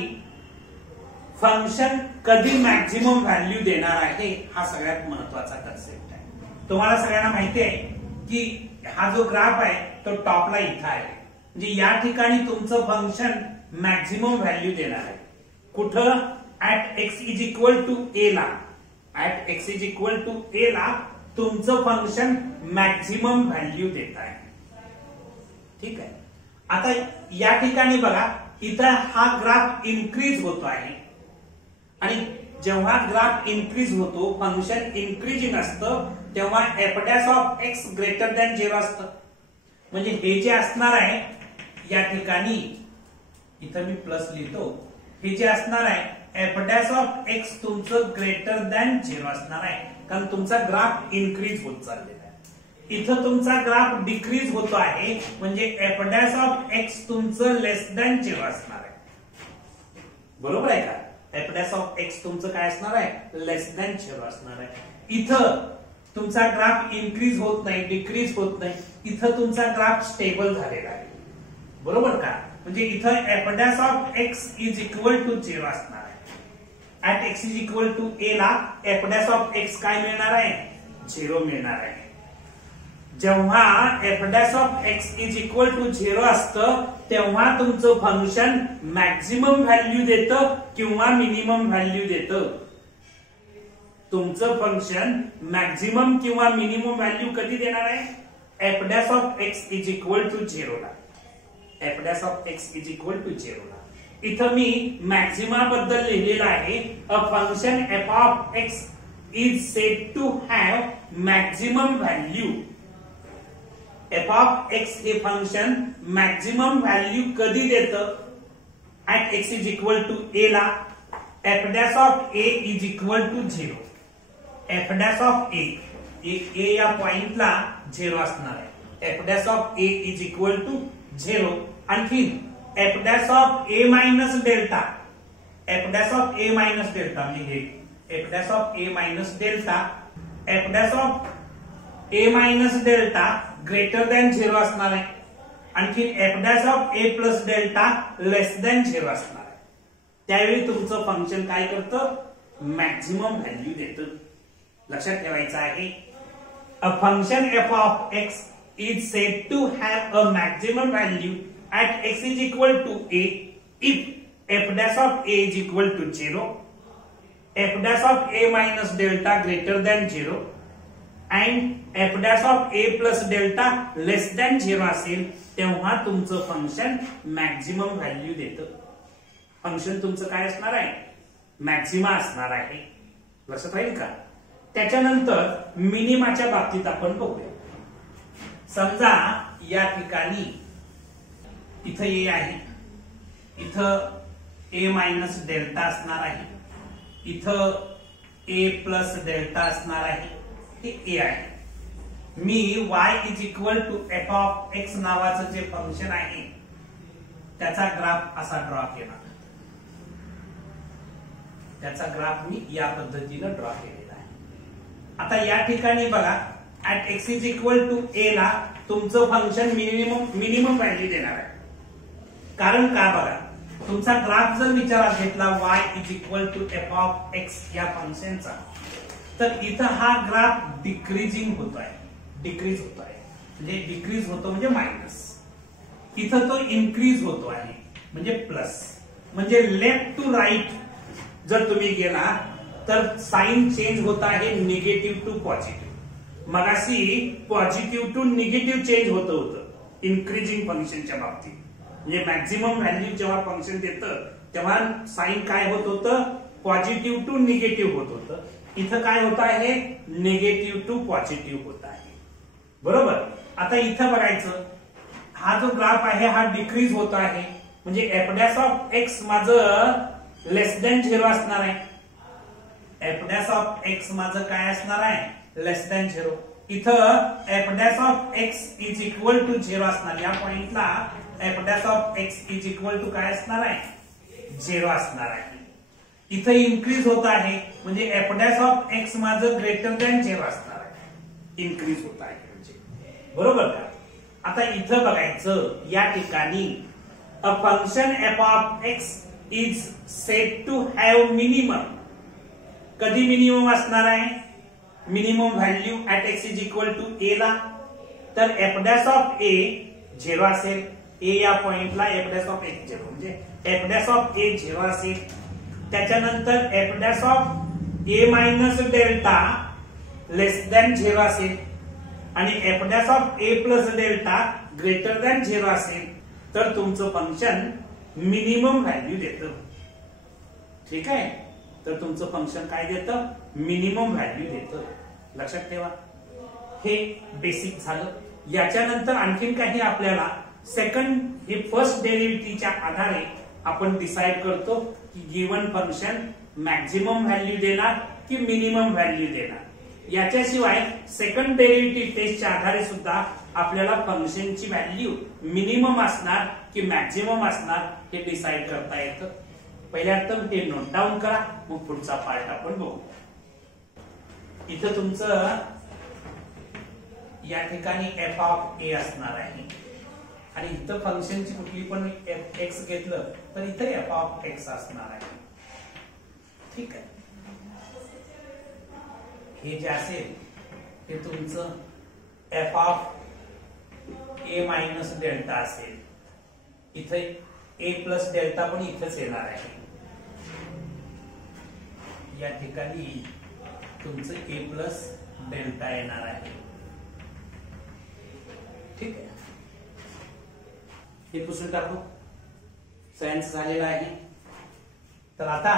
फंक्शन कधी मॅक्झिमम व्हॅल्यू देणार आहे हा सगळ्यात महत्वाचा कन्सेप्ट आहे. तुम्हाला सगळ्यांना माहिती आहे की हा जो ग्राफ आहे तो टॉपला इथं आहे. म्हणजे या ठिकाणी तुमचं फंक्शन मॅक्झिमम व्हॅल्यू देणार आहे. कुठं? At x is equal to A ला, at x is equal to A ला तुमचं फंक्शन मॅक्झिमम व्हॅल्यू देत आहे, ठीक आहे. आता या ठिकाणी बघा इथं हा ग्राफ इन्क्रीज होतो आहे आणि जेव्हा ग्राफ इन्क्रीज होतो फंक्शन इन्क्रीजिंग असतं तेव्हा F dash of x greater than 0 असतं. म्हणजे हे जे असणार आहे या ठिकाणी इथं मी प्लस लिहितो, हे जे असणार आहे एफ डॅश ऑफ एक्स तुमचं ग्रेटर दॅन 0 असणार आहे. कारण तुमचा ग्राफ इन्क्रीज होत चाललेला आहे. इथं तुमचा ग्राफ डिक्रीज होतो आहे म्हणजे एफ डॅश ऑफ एक्स तुमचं लेस दॅन 0 असणार आहे, बरोबर आहे का. एफ डॅश ऑफ एक्स तुमचं काय असणार आहे, लेस दॅन 0 असणार आहे. इथं तुमचा ग्राफ इन्क्रीज होत नाही, डिक्रीज होत नाही, इथं तुमचा ग्राफ स्टेबल झालेला आहे, बरोबर का. म्हणजे इथं f dash of x is equal to 0 असणार आहे. At x is equal to A ला एफ डॅश ऑफ एक्स काय मिळणार आहे, 0 मिळणार आहे. जेव्हा f dash of x is equal to 0 असतं तेव्हा तुमचं फंक्शन मॅक्झिमम व्हॅल्यू देतं किंवा मिनिमम व्हॅल्यू देतं. तुमचं फंक्शन मॅक्झिमम किंवा मिनिमम व्हॅल्यू कधी देणार आहे, f dash of x is equal to 0 ला, f dash of x is equal to 0 ला. इथं मी मॅक्झिमा बद्दल लिहिलेलं आहे, a function f of x is said to have maximum value. F of x हे फंक्शन मॅक्झिमम व्हॅल्यू कधी देतं, at x is equal to A ला f dash of A is equal to 0. F dash of a या पॉइंटला 0 असणार आहे. F dash of A is equal to 0. आणखी f dash of a minus delta, f dash of a minus delta म्हणजे हे f dash of a minus delta, f dash of a minus delta greater than 0 असणार आहे. आणखी f dash of a plus delta less than 0 असणार आहे. त्यावेळी तुमचं function काय करतं, मॅक्झिमम व्हॅल्यू देतं. लक्षात ठेवायचं आहे. a function f of x is said to have a maximum value at x is equal to a if f dash of a is equal to 0, f dash of a minus delta greater than 0 and f dash of a plus delta less than 0 असेल तेव्हा तुमचं function maximum value देतं. Function तुमचं काय असणार आहे? मॅक्झिमा असणार आहे. लक्षात राहील का? त्याच्यानंतर मिनिमाच्या बाबतीत आपण बघूया. समजा या ठिकाणी इथं ए आहे, इथं ए मायनस डेल्टा असणार आहे, इथं ए प्लस डेल्टा असणार आहे, हे ए आहे. मी y is equal to f of x नावाचं जे फंक्शन आहे त्याचा ग्राफ असा ड्रॉ केला. त्याचा ग्राफ मी या पद्धतीने ड्रॉ केलेला आहे. आता या ठिकाणी बघा at x is equal to A ला तुमचं फंक्शन मिनिमम व्हॅल्यू देणार आहे. कारण का बघा, तुमचा ग्राफ जर विचारात घेतला y is equal to f of x या फंक्शनचा, तर इथं हा ग्राफ डिक्रीजिंग होतो आहे, डिक्रीज होतो आहे. म्हणजे डिक्रीज होतो म्हणजे मायनस, इथं तो इन्क्रीज होतो आहे म्हणजे प्लस. म्हणजे लेफ्ट टू राईट जर तुम्ही गेला तर साइन चेंज होत आहे निगेटिव्ह टू पॉझिटिव्ह. मगाशी पॉझिटिव्ह टू निगेटिव्ह चेंज होतं इन्क्रीजिंग फंक्शनच्या बाबतीत. म्हणजे मॅक्झिमम व्हॅल्यू जेव्हा फंक्शन देतं तेव्हा साइन काय होत होतं? पॉझिटिव्ह टू निगेटिव्ह होत होतं. इथं काय होत आहे? निगेटिव्ह टू पॉझिटिव्ह होत आहे. बरोबर. आता इथं बघायचं, हा जो ग्राफ आहे हा डिक्रीज होत आहे. म्हणजे एफ डॅश ऑफ एक्स माझं लेस दॅन 0 असणार आहे. एफ डॅश ऑफ एक्स माझं काय असणार आहे? Less than 0. इथं f dash of x is equal to 0 असणार. या पॉइंटला f dash of x is equal to काय असणार आहे? 0 असणार आहे. इथं इन्क्रीज होत आहे म्हणजे एफ डॅश ऑफ एक्स माझं ग्रेटर दॅन 0 असणार आहे. इन्क्रीज होत आहे म्हणजे. बरोबर का? आता इथं बघायचं, या ठिकाणी a function f of x is said to have minimum. कधी मिनिमम असणार आहे? Minimum value at x is equal to A ला. तर एफ डॅश ऑफ ए 0 असेल. ए या पॉइंटला एफ डॅश ऑफ एक्स 0 म्हणजे एफ डॅश ऑफ ए 0 असेल. त्याच्यानंतर F dash of a minus delta less than 0 असेल आणि F dash of a plus delta greater than 0 असेल तर तुमचं फंक्शन मिनिमम व्हॅल्यू देतं. ठीक आहे. तर तुमचं फंक्शन काय देतं? मिनिमम व्हॅल्यू देतं. लक्षात ठेवा. हे बेसिक झालं. याच्यानंतर आणखीन काही आपल्याला सेकंड हे फर्स्ट डेरिव्हेटिव्हच्या आधारे आपण डिसाइड करतो की गिवन फंक्शन मॅक्झिमम व्हॅल्यू देणार की मिनिमम व्हॅल्यू देणार. याच्याशिवाय सेकंड डेरिव्हेटिव्ह टेस्टच्या आधारे सुद्धा आपल्याला फंक्शनची व्हॅल्यू मिनिमम असणार की मॅक्झिमम असणार हे डिसाइड करता येतं. पहिल्यांदा ते नोट डाऊन करा, मग पुढचा पार्ट आपण बघू. इथं तुमचं या ठिकाणी एफ ऑफ ए असणार आहे आणि इथं फंक्शनची कुठली पण एफ एक्स घेतलं तर इथं एफ ऑफ एक्स असणार आहे. ठीक आहे. हे जे असेल ते तुमचं F of a minus delta असेल. इथे ए प्लस डेल्टा पण इथेच येणार आहे. या ठिकाणी तुमचं ए प्लस डेल्टा येणार आहे. ठीक आहे. हे पुसून टाकू. सायन्स झालेला आहे. तर आता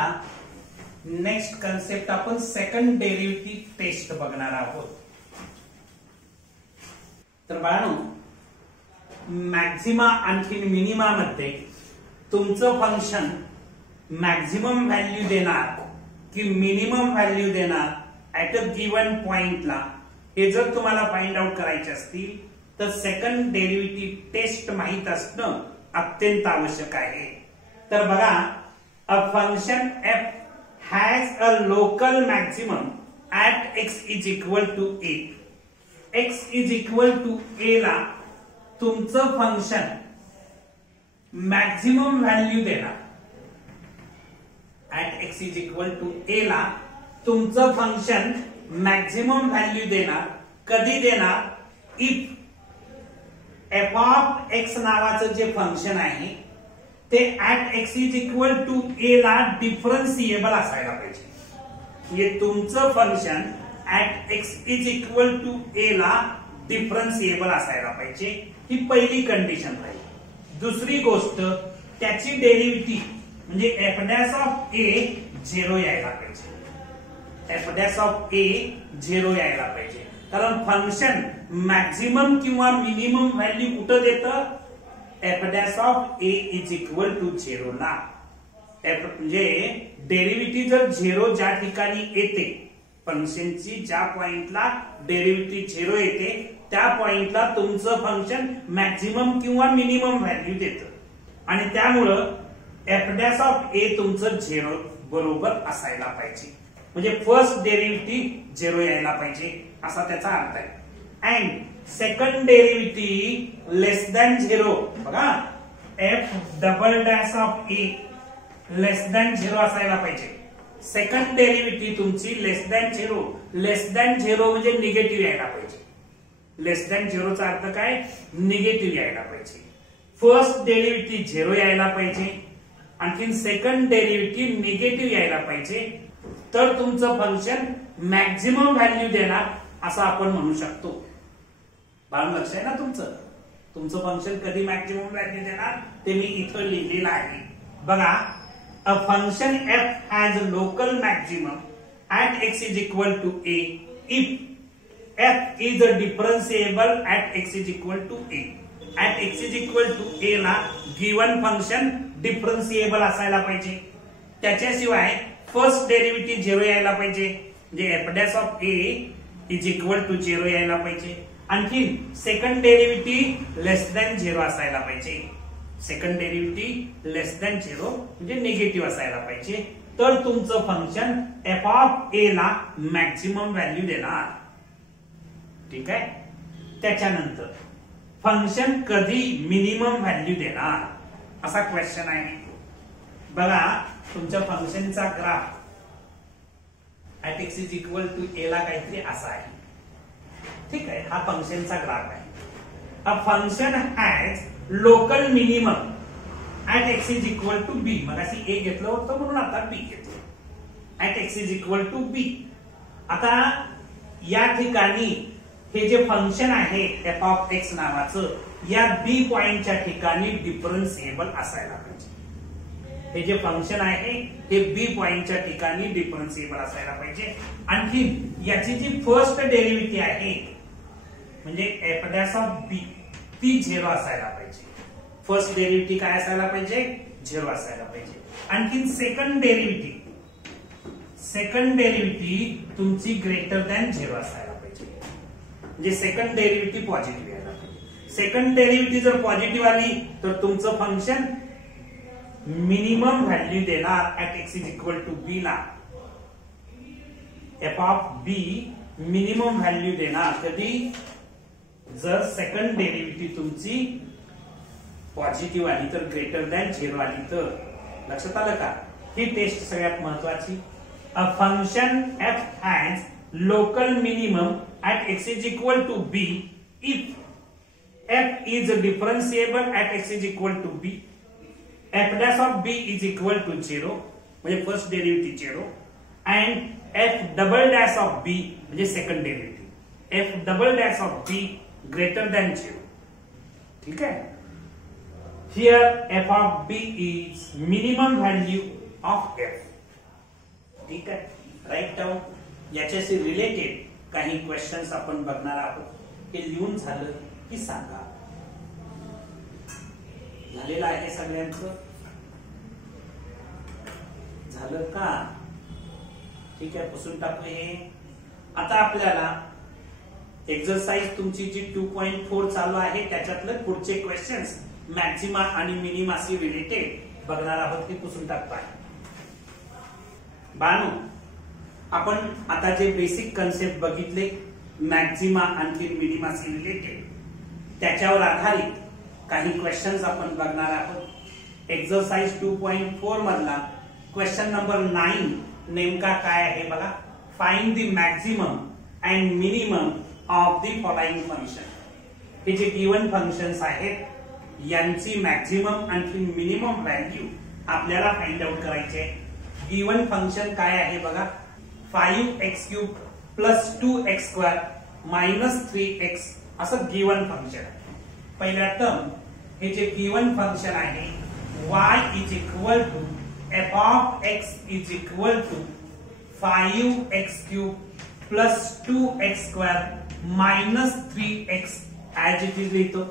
नेक्स्ट कन्सेप्ट आपण सेकंड डेरिव्हेटिव्ह टेस्ट बघणार आहोत. तर बाळांनो, मॅक्झिमा आणखी मिनिमा मध्ये तुमचं फंक्शन मॅक्झिमम व्हॅल्यू देणार की मिनिमम व्हॅल्यू देणार ऍट अ गिवन पॉइंटला, हे जर तुम्हाला फाइंड आउट करायचे असतील तर सेकंड डेरिव्हेटिव्ह टेस्ट माहित असणं अत्यंत आवश्यक आहे. तर बघा, a function f has a local maximum at x is equal to A. X is equal to A ला तुमचं फंक्शन मॅक्झिमम व्हॅल्यू देणार. At x is equal to A ला तुमचं फंक्शन मॅक्झिमम व्हॅल्यू देणार कधी देणार, इफ एफ ऑफ एक्स नावाचं जे फंक्शन आहे ते at x is equal to A ला डिफरन्शिएबल असायला पाहिजे. म्हणजे तुमचं function at x is equal to A ला डिफरन्शिएबल असायला पाहिजे. ही पहिली कंडिशन राहील. दुसरी गोष्ट, त्याची डेरिव्हेटिव्ह म्हणजे एफ डॅश ऑफ ए 0 यायला पाहिजे. एफ डॅश ऑफ ए 0 यायला पाहिजे. कारण फंक्शन मॅक्झिमम किंवा मिनिमम व्हॅल्यू कुठं देतं, f dash of A is equal to 0 ला. एफ म्हणजे डेरिव्हेटिव्ह जर 0 ज्या ठिकाणी येते, फंक्शनची ज्या पॉइंटला डेरिव्हेटिव्ह 0 येते त्या पॉइंटला तुमचं फंक्शन मॅक्झिमम किंवा मिनिमम व्हॅल्यू देतं. आणि त्यामुळं एफ डॅश ऑफ ए तुमचं 0 बरोबर असायला पाहिजे. म्हणजे फर्स्ट डेरिव्हेटिव्ह 0 यायला पाहिजे असा त्याचा अर्थ आहे. And second derivative less than 0. बघा, F double dash of A less than 0 असायला पाहिजे. सेकंड डेरिव्हेटिव्ह तुमची लेस दॅन 0. लेस दॅन 0 म्हणजे निगेटिव्ह यायला पाहिजे. लेस दॅन 0 चा अर्थ काय, निगेटिव्ह यायला पाहिजे. फर्स्ट डेरिव्हेटिव्ह 0 यायला पाहिजे, आणखी सेकंड डेरिव्हेटिव्ह निगेटिव्ह यायला पाहिजे. तर तुमचं फंक्शन मॅक्झिमम व्हॅल्यू देणार असं आपण म्हणू शकतो. बाळांनो, लक्ष आहे ना तुमचं, तुमचं फंक्शन कधी मॅक्झिमम व्हॅल्यू देणार ते मी इथं लिहिलेलं आहे. बघा, a function f has local maximum at x is equal to A if f is a differentiable at x is equal to A. At x is equal to A ला given function डिफरन्शिएबल असायला पाहिजे. त्याच्याशिवाय first derivative 0 यायला पाहिजे. म्हणजे f dash of A is equal to 0 यायला पाहिजे. आणखी सेकंड डेरिव्हेटिव्ह लेस दॅन 0 असायला पाहिजे. सेकंड डेरिव्हेटिव्ह लेस दॅन 0 म्हणजे निगेटिव्ह असायला पाहिजे. तर तुमचं फंक्शन एफ ऑफ ए ला मॅक्झिमम व्हॅल्यू देणार. ठीक आहे. त्याच्यानंतर फंक्शन कधी मिनिमम व्हॅल्यू देणार असा क्वेश्चन आहे. बघा, तुमच्या फंक्शनचा graph at x is equal to A ला काहीतरी असा आहे. ठीक आहे, हा फंक्शनचा ग्राफ आहे. A function has local minimum at x is equal to B. मग अशी ए घेतलं होतं म्हणून आता बी घेतलं. At x is equal to B. आता या ठिकाणी हे जे फंक्शन आहे एफ ऑफ एक्स नावाचं, या बी पॉइंटच्या ठिकाणी डिफरन्शिएबल असायला पाहिजे. हे जे फंक्शन आहे हे बी पॉइंटच्या ठिकाणी डिफरन्शिएबल असायला पाहिजे. आणखी याची जी फर्स्ट डेरिव्हेटिव्ह आहे म्हणजे एफ डॅश ऑफ बी ती 0 असायला पाहिजे. फर्स्ट डेरिव्हेटिव्ह काय असायला पाहिजे, 0 असायला पाहिजे. आणखी सेकंड डेरिव्हेटिव्ह तुमची ग्रेटर दॅन 0 असायला पाहिजे. म्हणजे सेकंड डेरिव्हेटिव्ह पॉझिटिव्ह यायला पाहिजे. सेकंड डेरिव्हेटिव्ह जर पॉझिटिव्ह आली तर तुमचं फंक्शन मिनिमम व्हॅल्यू देणार at x is equal to B ला. F of B minimum value देणार कधी, जर सेकंड डेरिव्हेटिव्ह तुमची पॉझिटिव्ह आली तर, ग्रेटर दॅन 0 आली तर. लक्षात आलं का? ही टेस्ट सगळ्यात महत्वाची. A function f has local minimum at x is equal to B if f is differentiable at x is equal to B. F dash of B is equal to 0 म्हणजे first derivative 0 and f double dash of B म्हणजे second derivative. F double dash of B greater than 0. ठीक आहे. Here f of B is minimum value of f. ठीक आहे. Right down. याच्याशी related काही questions आपण बघणार आहोत. हे लिहून झालं की सांगा. झालेलं आहे सगळ्यांचं? झालं का? ठीक आहे, पुसून टाकू हे. आता आपल्याला एक्सरसाइज तुमची जी 2.4 चालू आहे त्याच्यातले पुढचे क्वेश्चन्स मॅक्झिमा आणि मिनिमाशी रिलेटेड बघणार आहोत. ते पुसून टाकतो आहे. बाळांनो, आपण आता जे बेसिक कन्सेप्ट बघितले मॅक्झिमा आणखी मिनिमाशी रिलेटेड, त्याच्यावर आधारित काही क्वेश्चन्स आपण बघणार आहोत. एक्सरसाइज 2.4 मधला क्वेश्चन नंबर 9 नेमका काय आहे बघा. Find the maximum and minimum of the following function. हे जे गिवन फंक्शन्स आहेत यांची मॅक्झिमम आणि मिनिमम व्हॅल्यू आपल्याला फाइंड आउट करायची आहे. गिवन फंक्शन काय आहे बघा, 5x³ plus 2x² minus 3x असं गिवन फंक्शन आहे. पहिल्या टर्म हे जे गिवन फंक्शन आहे y is equal to f of x is equal to 5x³ plus 2x² minus 3x as it is लिहितो.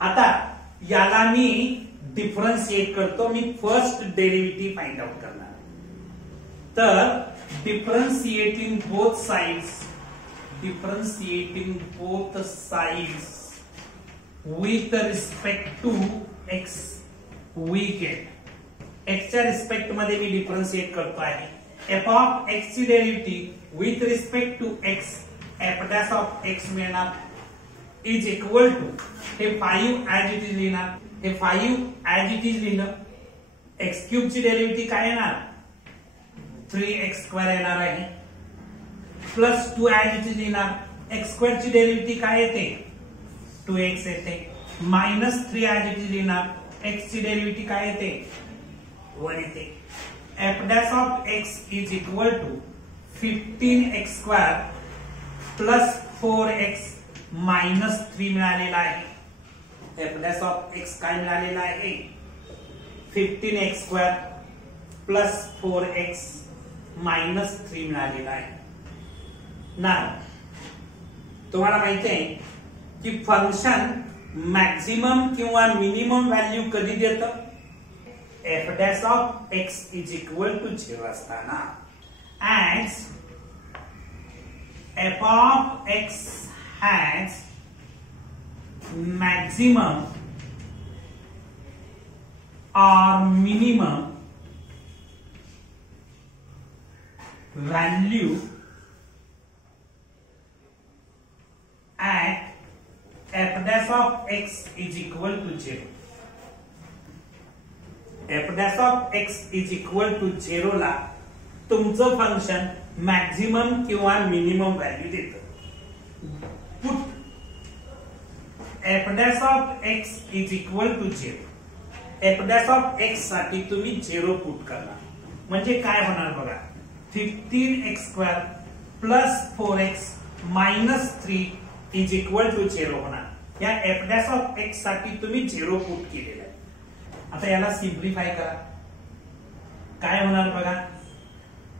आता याला मी डिफरन्शिएट करतो. मी फर्स्ट डेरिव्हेटिव्ह फाइंड आउट करणार. तर differentiating both sides with respect to x we get x च्या respect मध्ये मी डिफरन्शिएट करतो आहे. f ऑफ x ची derivative with respect to x f dash of x मिळणार इज इक्वल टू हे 5 ऍज इट इज लिहिणार. हे 5 ऍज इट इज लिहिलं. x³ ची डेरिव्हेटिव्ह काय येणार 3x² येणार आहे प्लस 2 ऍज इट इज लिहिणार. x² ची डेरिव्हेटिव्ह काय येते 2x येते मायनस 3 ऍज इट इज लिहिणार. x ची डेरिव्हेटिव्ह काय येते 1 येते. f dash of x is equal to 15x² plus 4x minus 3 मिळालेला आहे. f डॅश ऑफ x काय मिळालेला आहे 15x² प्लस 4x मायनस 3 मिळालेला आहे. ना तुम्हाला माहिती आहे की फंक्शन मॅक्झिमम किंवा मिनिमम व्हॅल्यू कधी देतं f dash of x is equal to 0 असताना. and f of x has maximum or minimum value at f dash of x is equal to 0. f dash of x is equal to 0 ला तुमचं function maximum किंवा minimum value देतं. Put f dash of x is equal to 0. f dash of x साठी तुम्ही 0 put करणार म्हणजे काय होणार बघा 15x² plus 4x minus 3 is equal to 0 होणार. या f dash of x साठी तुम्ही 0 पुट केलेलं आहे. आता याला सिम्प्लिफाय करा. काय होणार बघा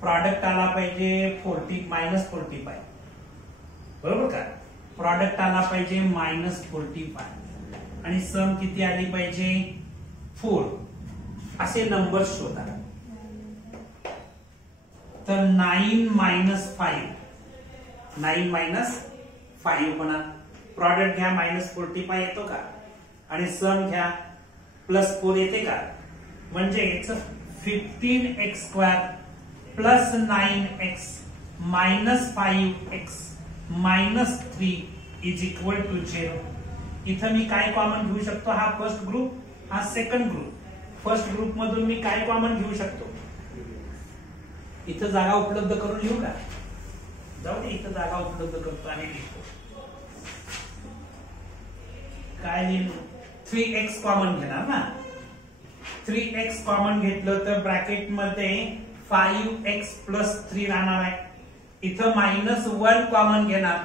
प्रॉडक्ट आला पाहिजे 40 मायनस 45 बरोबर का. प्रॉडक्ट आला पाहिजे मायनस 45 आणि सम किती आली पाहिजे 4. असे नंबर शोधा. तर 9 मायनस 5 9 मायनस 5 होणार. प्रॉडक्ट घ्या मायनस 45 येतो का आणि सम घ्या प्लस 4 येते का म्हणजे 15x² plus 9x minus 5x minus 3 is equal to 0. इथं मी काय कॉमन घेऊ शकतो हा फर्स्ट ग्रुप हा सेकंड ग्रुप. फर्स्ट ग्रुप मधून मी काय कॉमन घेऊ शकतो इथं जागा उपलब्ध करून लिहू का जाऊ दे इथं जागा उपलब्ध करतो आणि लिहितो. काय लिहिलं 3x कॉमन घेणार ना. 3x कॉमन घेतलं तर ब्रॅकेट मध्ये 5x प्लस 3 राहणार आहे. इथं मायनस 1 कॉमन घेणार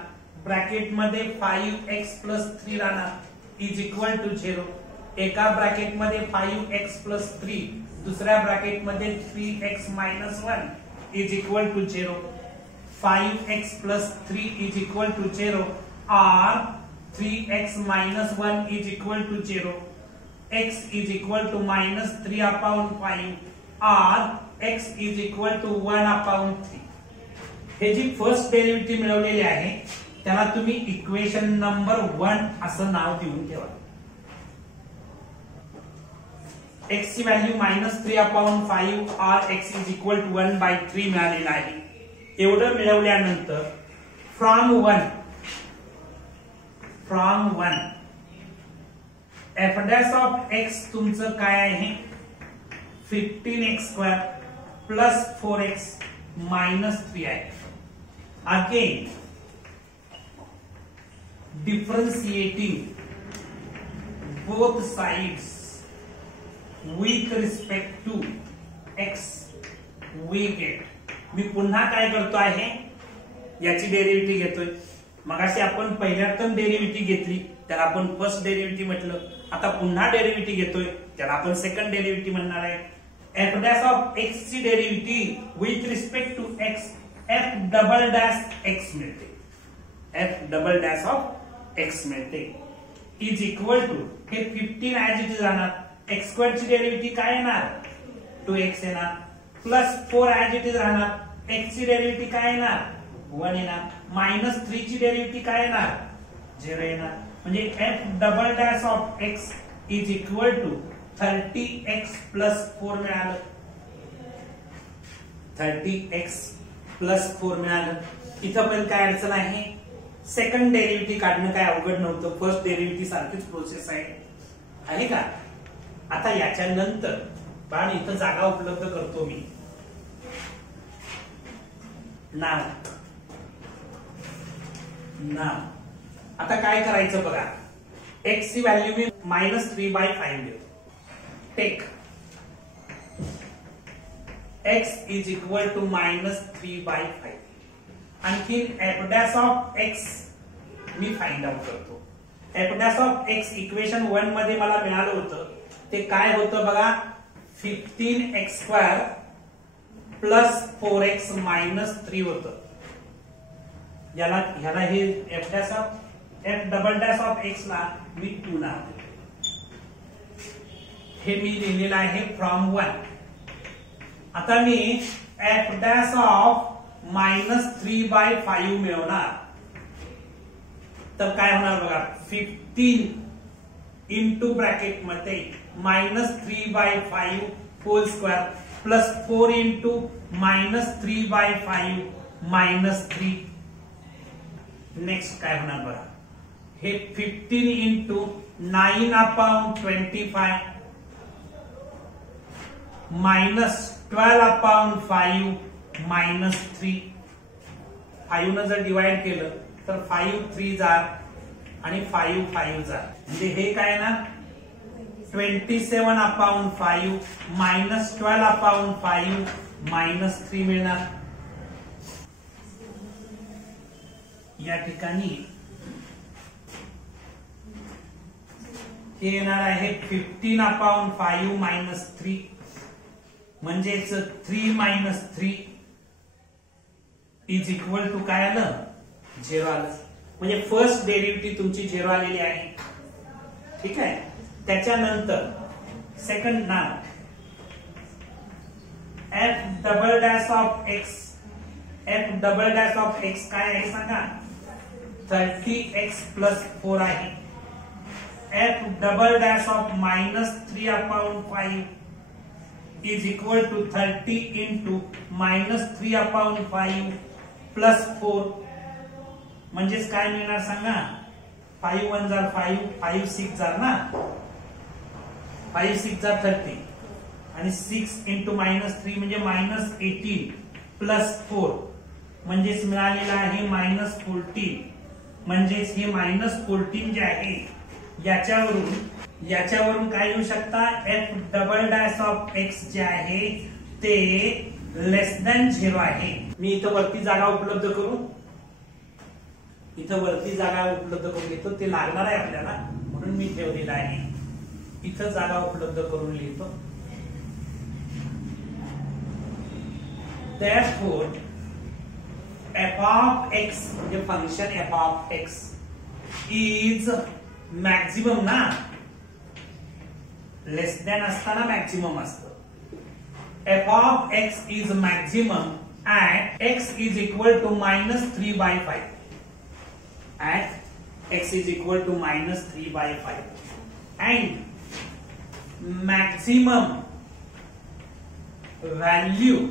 ब्रॅकेट मध्ये 5x प्लस 3 राहणार इज इक्वल टू 0. एका ब्रॅकेट मध्ये 5x प्लस 3 दुसऱ्या ब्रॅकेट मध्ये 3x minus 1 is equal to 0. 5x plus 3 is equal to 0 और 3x minus 1 is equal to 0. x is equal to minus 3 upon 5 और x is equal to 1 upon 3. हे जी first derivative मिळवलेली आहे त्याला तुम्ही equation number 1 असं नाव देऊन ठेवा. x ची व्हॅल्यू मायनस 3 अपॉन 5 और x इज इक्वल टू 1/3 मिळालेला आहे. एवढं मिळवल्यानंतर from 1 f dash of x तुमचं काय आहे 15x² प्लस 4x मायनस 3 आहे. Again differentiating both sides with respect to x we get. मी पुन्हा काय करतो आहे, याची डेरिव्हेटिव्ह घेतोय. मगाशी आपण पहिल्या टर्म डेरिव्हेटिव्ह घेतली त्याला आपण फर्स्ट डेरिव्हेटिव्ह म्हटलं. आता पुन्हा डेरिव्हेटिव्ह घेतोय त्याला आपण सेकंड डेरिव्हेटिव्ह म्हणणार आहे. f dash of x ची derivative with respect to x f double dash x मिळते. f double dash of x मिळते इज इक्वल टू हे 15 ऍज इट इज राहणार. x स्क्वेअर ची डेरिव्हेटिव्ह काय येणार 2x येणार प्लस 4 ऍज इट इज राहणार. x ची डेरिव्हेटिव्ह काय येणार 1 येणार मायनस 3 ची डेरिव्हेटिव्ह काय येणार 0 येणार. म्हणजे f double dash of x is equal to 30x plus 4 मिळालं. 30x प्लस 4 मिळालं. इथं पण काय अडचण आहे, सेकंड डेरिव्हेटिव्ह काढणं काय अवघड नव्हतं. फर्स्ट डेरिव्हेटिव्ह सारखीच प्रोसेस आहे का. आता याच्या नंतर पण इथं जागा उपलब्ध करतो मी. नाव आता काय करायचं बघा, x ची व्हॅल्यू मी -3/5 देतो. Take x is equal to -3/5. आणखी f डॅश ऑफ x मी फाइंड आउट करतो. f dash of x equation 1 मध्ये मला मिळालं होतं ते काय होतं बघा, 15x² प्लस 4x मायनस 3 होतं. ह्याला हे f double dash of x ला मी 2 नाव देतो. हे मी लिहिलेलं आहे फ्रॉम 1. आता मी f डॅश ऑफ -3/5 मिळवणार तर काय होणार बघा, 15 इंटू ब्रॅकेट मध्ये -3/5 whole square plus 4 into -3/5 -3. Next काय होणार बघा, हे 15 इंटू 9/25 -12/5 -3. 5 न जर डिवाइड केलं तर 5 3 जार आणि 5 5 जार. म्हणजे हे काय ना 27/5 -12/5 -3 मिळणार. या ठिकाणी हे येणार आहे 15/5 -3 म्हणजेच 3 - 3 इज इक्वल टू काय आलं 0 आलं. म्हणजे फर्स्ट डेरिव्हेटिव्ह तुमची 0 आलेली आहे. ठीक आहे. त्याच्यानंतर सेकंड नाव f double dash of x. f double dash of x काय आहे सांगा, 30x प्लस 4 आहे. f double dash of -3/5 is equal to 30 into -3/5 plus 4. म्हणजेच काय मिळणार सांगा, 5 1 जार 5 5 6 जार ना, 5 6 जार 30 आणि 6 इंटू -3 म्हणजे -18 प्लस 4 म्हणजेच मिळालेला आहे -14. म्हणजेच हे -14 जे आहे याच्यावरून काय येऊ शकता, f double dash of x जे आहे ते लेस दॅन 0 आहे. मी इथं वरती जागा उपलब्ध करून घेतो. ते लागणार आहे आपल्याला म्हणून मी ठेवलेलं आहे. इथं जागा उपलब्ध करून लिहितो. Therefore f of x म्हणजे function f of x is maximum ना, लेस दॅन असताना मॅक्सिमम असतं. f of x is maximum at x is equal to -3/5. At x is equal to -3/5 and maximum value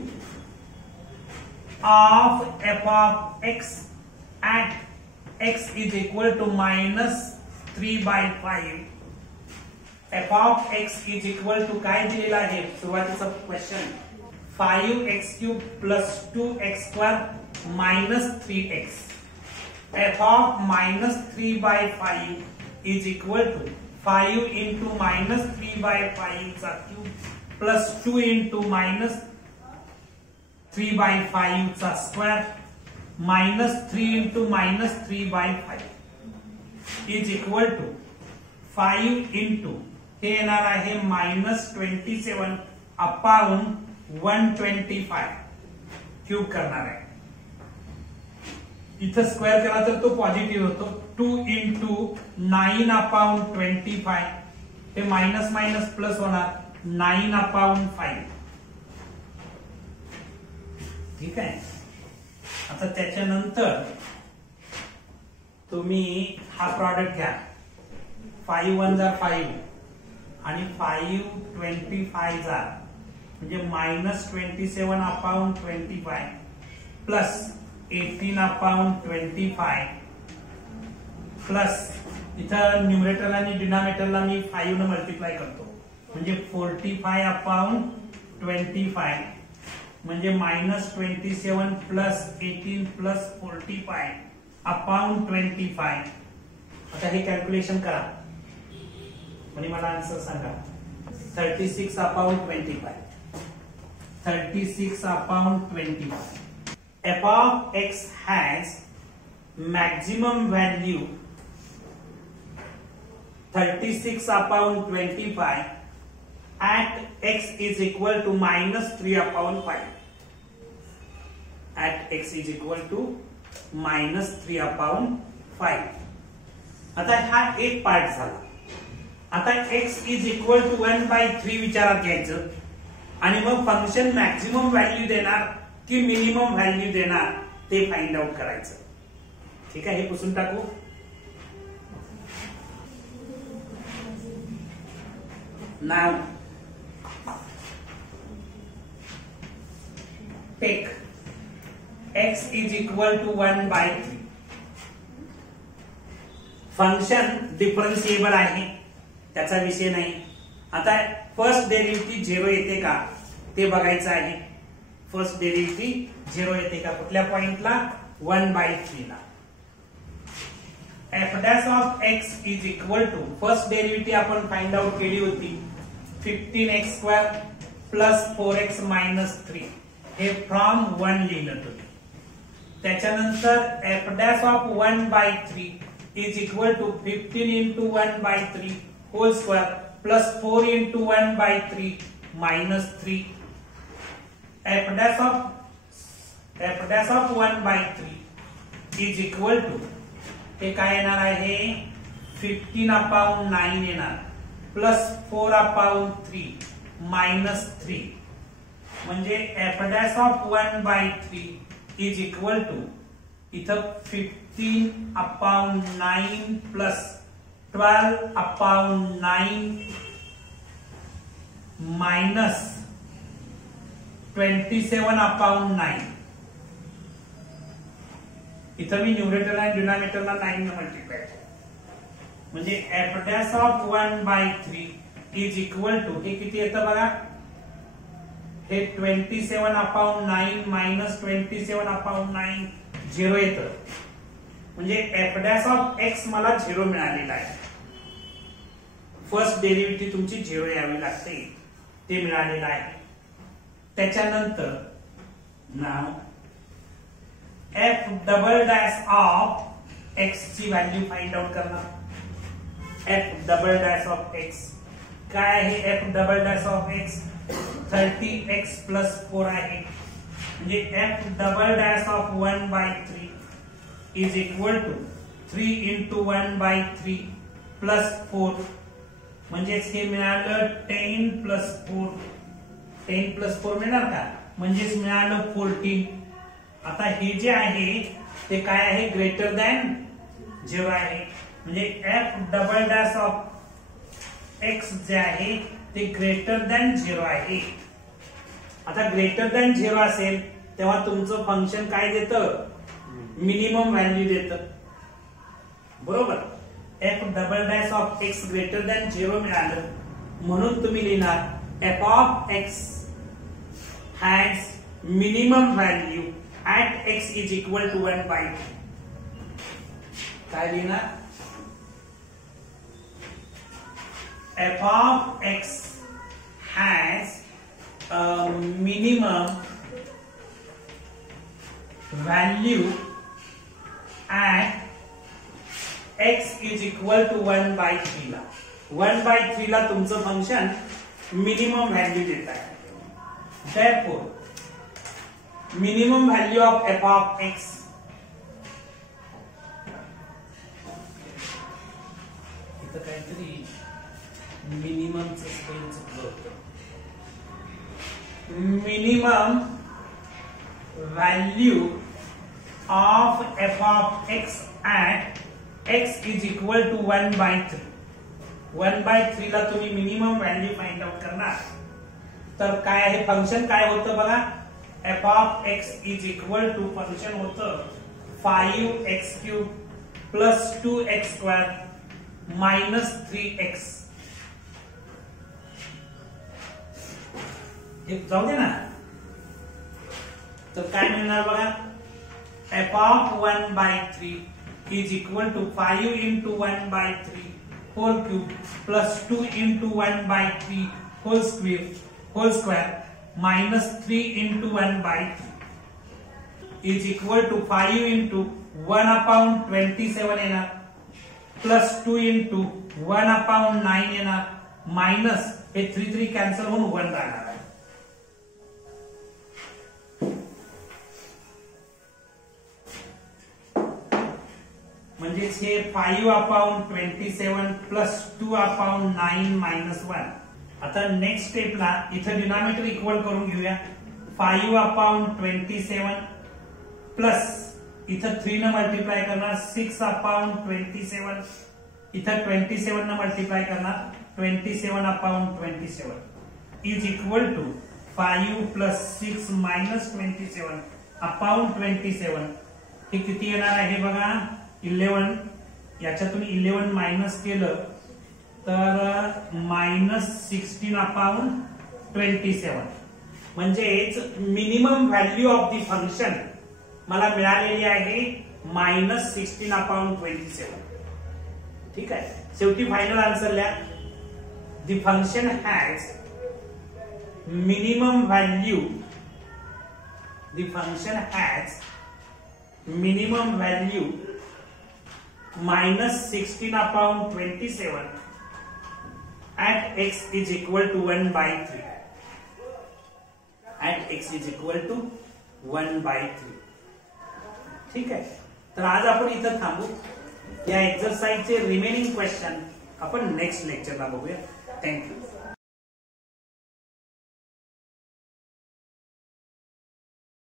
of f of x at x is equal to -3/5. f of x is equal to काय दिलेला आहे सुरुवातीचा question, 5x³ + 2x² - 3x. f of minus 3 by 5 is equal to 5 into minus 3 by 5 चा cube plus 2 into minus 3 by 5 चा square minus 3 into minus 3 by 5 is equal to 5 into हे येणार आहे minus 27 upon 125 cube करणार आहे. इथं square केला तर तो पॉझिटिव्ह होतो. 2 into 9 upon 25 हे मायनस मायनस प्लस होणार 9 upon 5. ठीक आहे. आता त्याच्यानंतर तुम्ही हा प्रॉडक्ट घ्या. 5 1 जा 5 आणि 5 25 जा म्हणजे minus 27 upon 25 plus 18 upon 25 plus इथं न्यूमरेटर आणि डिनॉमिनेटरला मी 5 ने मल्टिप्लाय करतो म्हणजे 45 अपॉन 25 म्हणजे मायनस 27 प्लस 18 प्लस 45 अपॉन 25. आता हे कॅल्क्युलेशन करा म्हणजे मला आन्सर सांगा. 36 upon 25 36 upon 25. f of x has maximum value 36 upon 25 at x is equal to minus 3 upon 5. At x is equal to minus 3 upon 5. आता हा एक पार्ट झाला. आता x is equal to 1/3 विचारात घ्यायचं आणि मग फंक्शन मॅक्सिमम व्हॅल्यू देणार की मिनिमम व्हॅल्यू देणार ते फाइंड आउट करायचं. ठीक आहे. हे पुसून टाकू. Now take x is equal to 1/3. Function differentiable आहे त्याचा विषय नाही. आता फर्स्ट डेरिव्हेटिव्ह 0 येते का ते बघायचं आहे. फर्स्ट डेरिव्हेटिव्ह 0 येते का कुठल्या पॉइंटला 1/3 ला. f dash of x is equal to first derivative आपण फाइंड आउट केली होती 15x² प्लस 4x मायनस 3 हे फ्रॉम 1 लिहिलं तुम्ही. त्याच्यानंतर f dash of 1/3 is equal to 15 into 1/3 whole square plus 4 into 1/3 minus 3. f dash of 1/3 is equal to हे काय येणार आहे 15 upon 9 येणार प्लस 4 upon 3 minus 3 म्हणजे f dash of 1/3 is equal to इथं 15 upon 9 plus 12 upon 9 minus 27 upon 9. इथं मी numerator आणि डिनॉमिनेटरला 9 ने मल्टिप्लाय केलं म्हणजे f dash of 1/3 is equal to हे किती येतं बघा हे 27 upon 9 minus 27 upon 9 0 येतं म्हणजे f dash of x मला 0 मिळालेला आहे. फर्स्ट डेरिव्हेटिव्ह तुमची 0 यावी लागते ते मिळालेलं आहे. त्याच्यानंतर नाव f double dash of x ची व्हॅल्यू फाइंड आउट करणार. f double dash of x काय आहे f double dash of x 30x plus 4 आहे म्हणजे f double dash of 1/3 is equal to 3 into 1/3 plus 4 म्हणजेच हे मिळालं 10 plus 4 10 plus 4 मिळणार का म्हणजेच मिळालं 14. आता हे जे आहे ते काय आहे ग्रेटर दॅन 0 आहे म्हणजे f double dash of x जे आहे ते ग्रेटर दॅन 0 आहे. आता ग्रेटर दॅन 0 असेल तेव्हा तुमचं फंक्शन काय देतं मिनिमम व्हॅल्यू देतं बरोबर. f double dash of x greater than 0 मिळालं म्हणून तुम्ही लिहिणार f of x has minimum value at x is equal to 1/3. काय लिहिणार, f of x has a minimum value at x is equal to 1/3 ला. 1/3 ला तुमचं फंक्शन मिनिमम व्हॅल्यू देत आहे. Therefore, minimum value of f of x इथं काहीतरी मिनिममचं spell चुकलं होतं. Minimum value of f of x at x is equal to 1/3. 1/3 ला तुम्ही मिनिमम व्हॅल्यू फाइंड आउट करणार. तर काय आहे फंक्शन, काय होतं बघा, f of x is equal to function होतं 5x³ plus 2x² minus 3x. हे जाऊ दे ना. तर काय मिळणार बघा, f of 1/3 is equal to 5 into 1/3 whole cube plus 2 into 1/3 whole square minus 3 into 1/3 is equal to 5 into 1/27 येणार plus 2 into 1/9 येणार minus हे 3 कॅन्सल होऊन 1 राहणार आहे. म्हणजे हे 5/27 plus 2/9 minus 1. आता नेक्स्ट स्टेपला इथं डिनॉमिनेटर इक्वल करून घेऊया. 5/27 प्लस इथं 3 न मल्टिप्लाय करणार 6/27, इथं 27 न मल्टिप्लाय करणार 27/27 is equal to 5 plus 6 minus 27/27. हे किती येणार आहे बघा, 11. याच्यातून 11 मायनस केलं तर -16/27. म्हणजेच minimum value of the function मला मिळालेली आहे -16/27. ठीक आहे. शेवटी फायनल आन्सर लिहा. The function has minimum value, the function has minimum value -16/27 at x is equal to 1/3. At x is equal to 1/3. ठीक आहे. तर आज आपण इथं थांबू. या एक्सरसाइजचे रिमेनिंग क्वेश्चन आपण नेक्स्ट लेक्चरला बघूया. थँक्यू.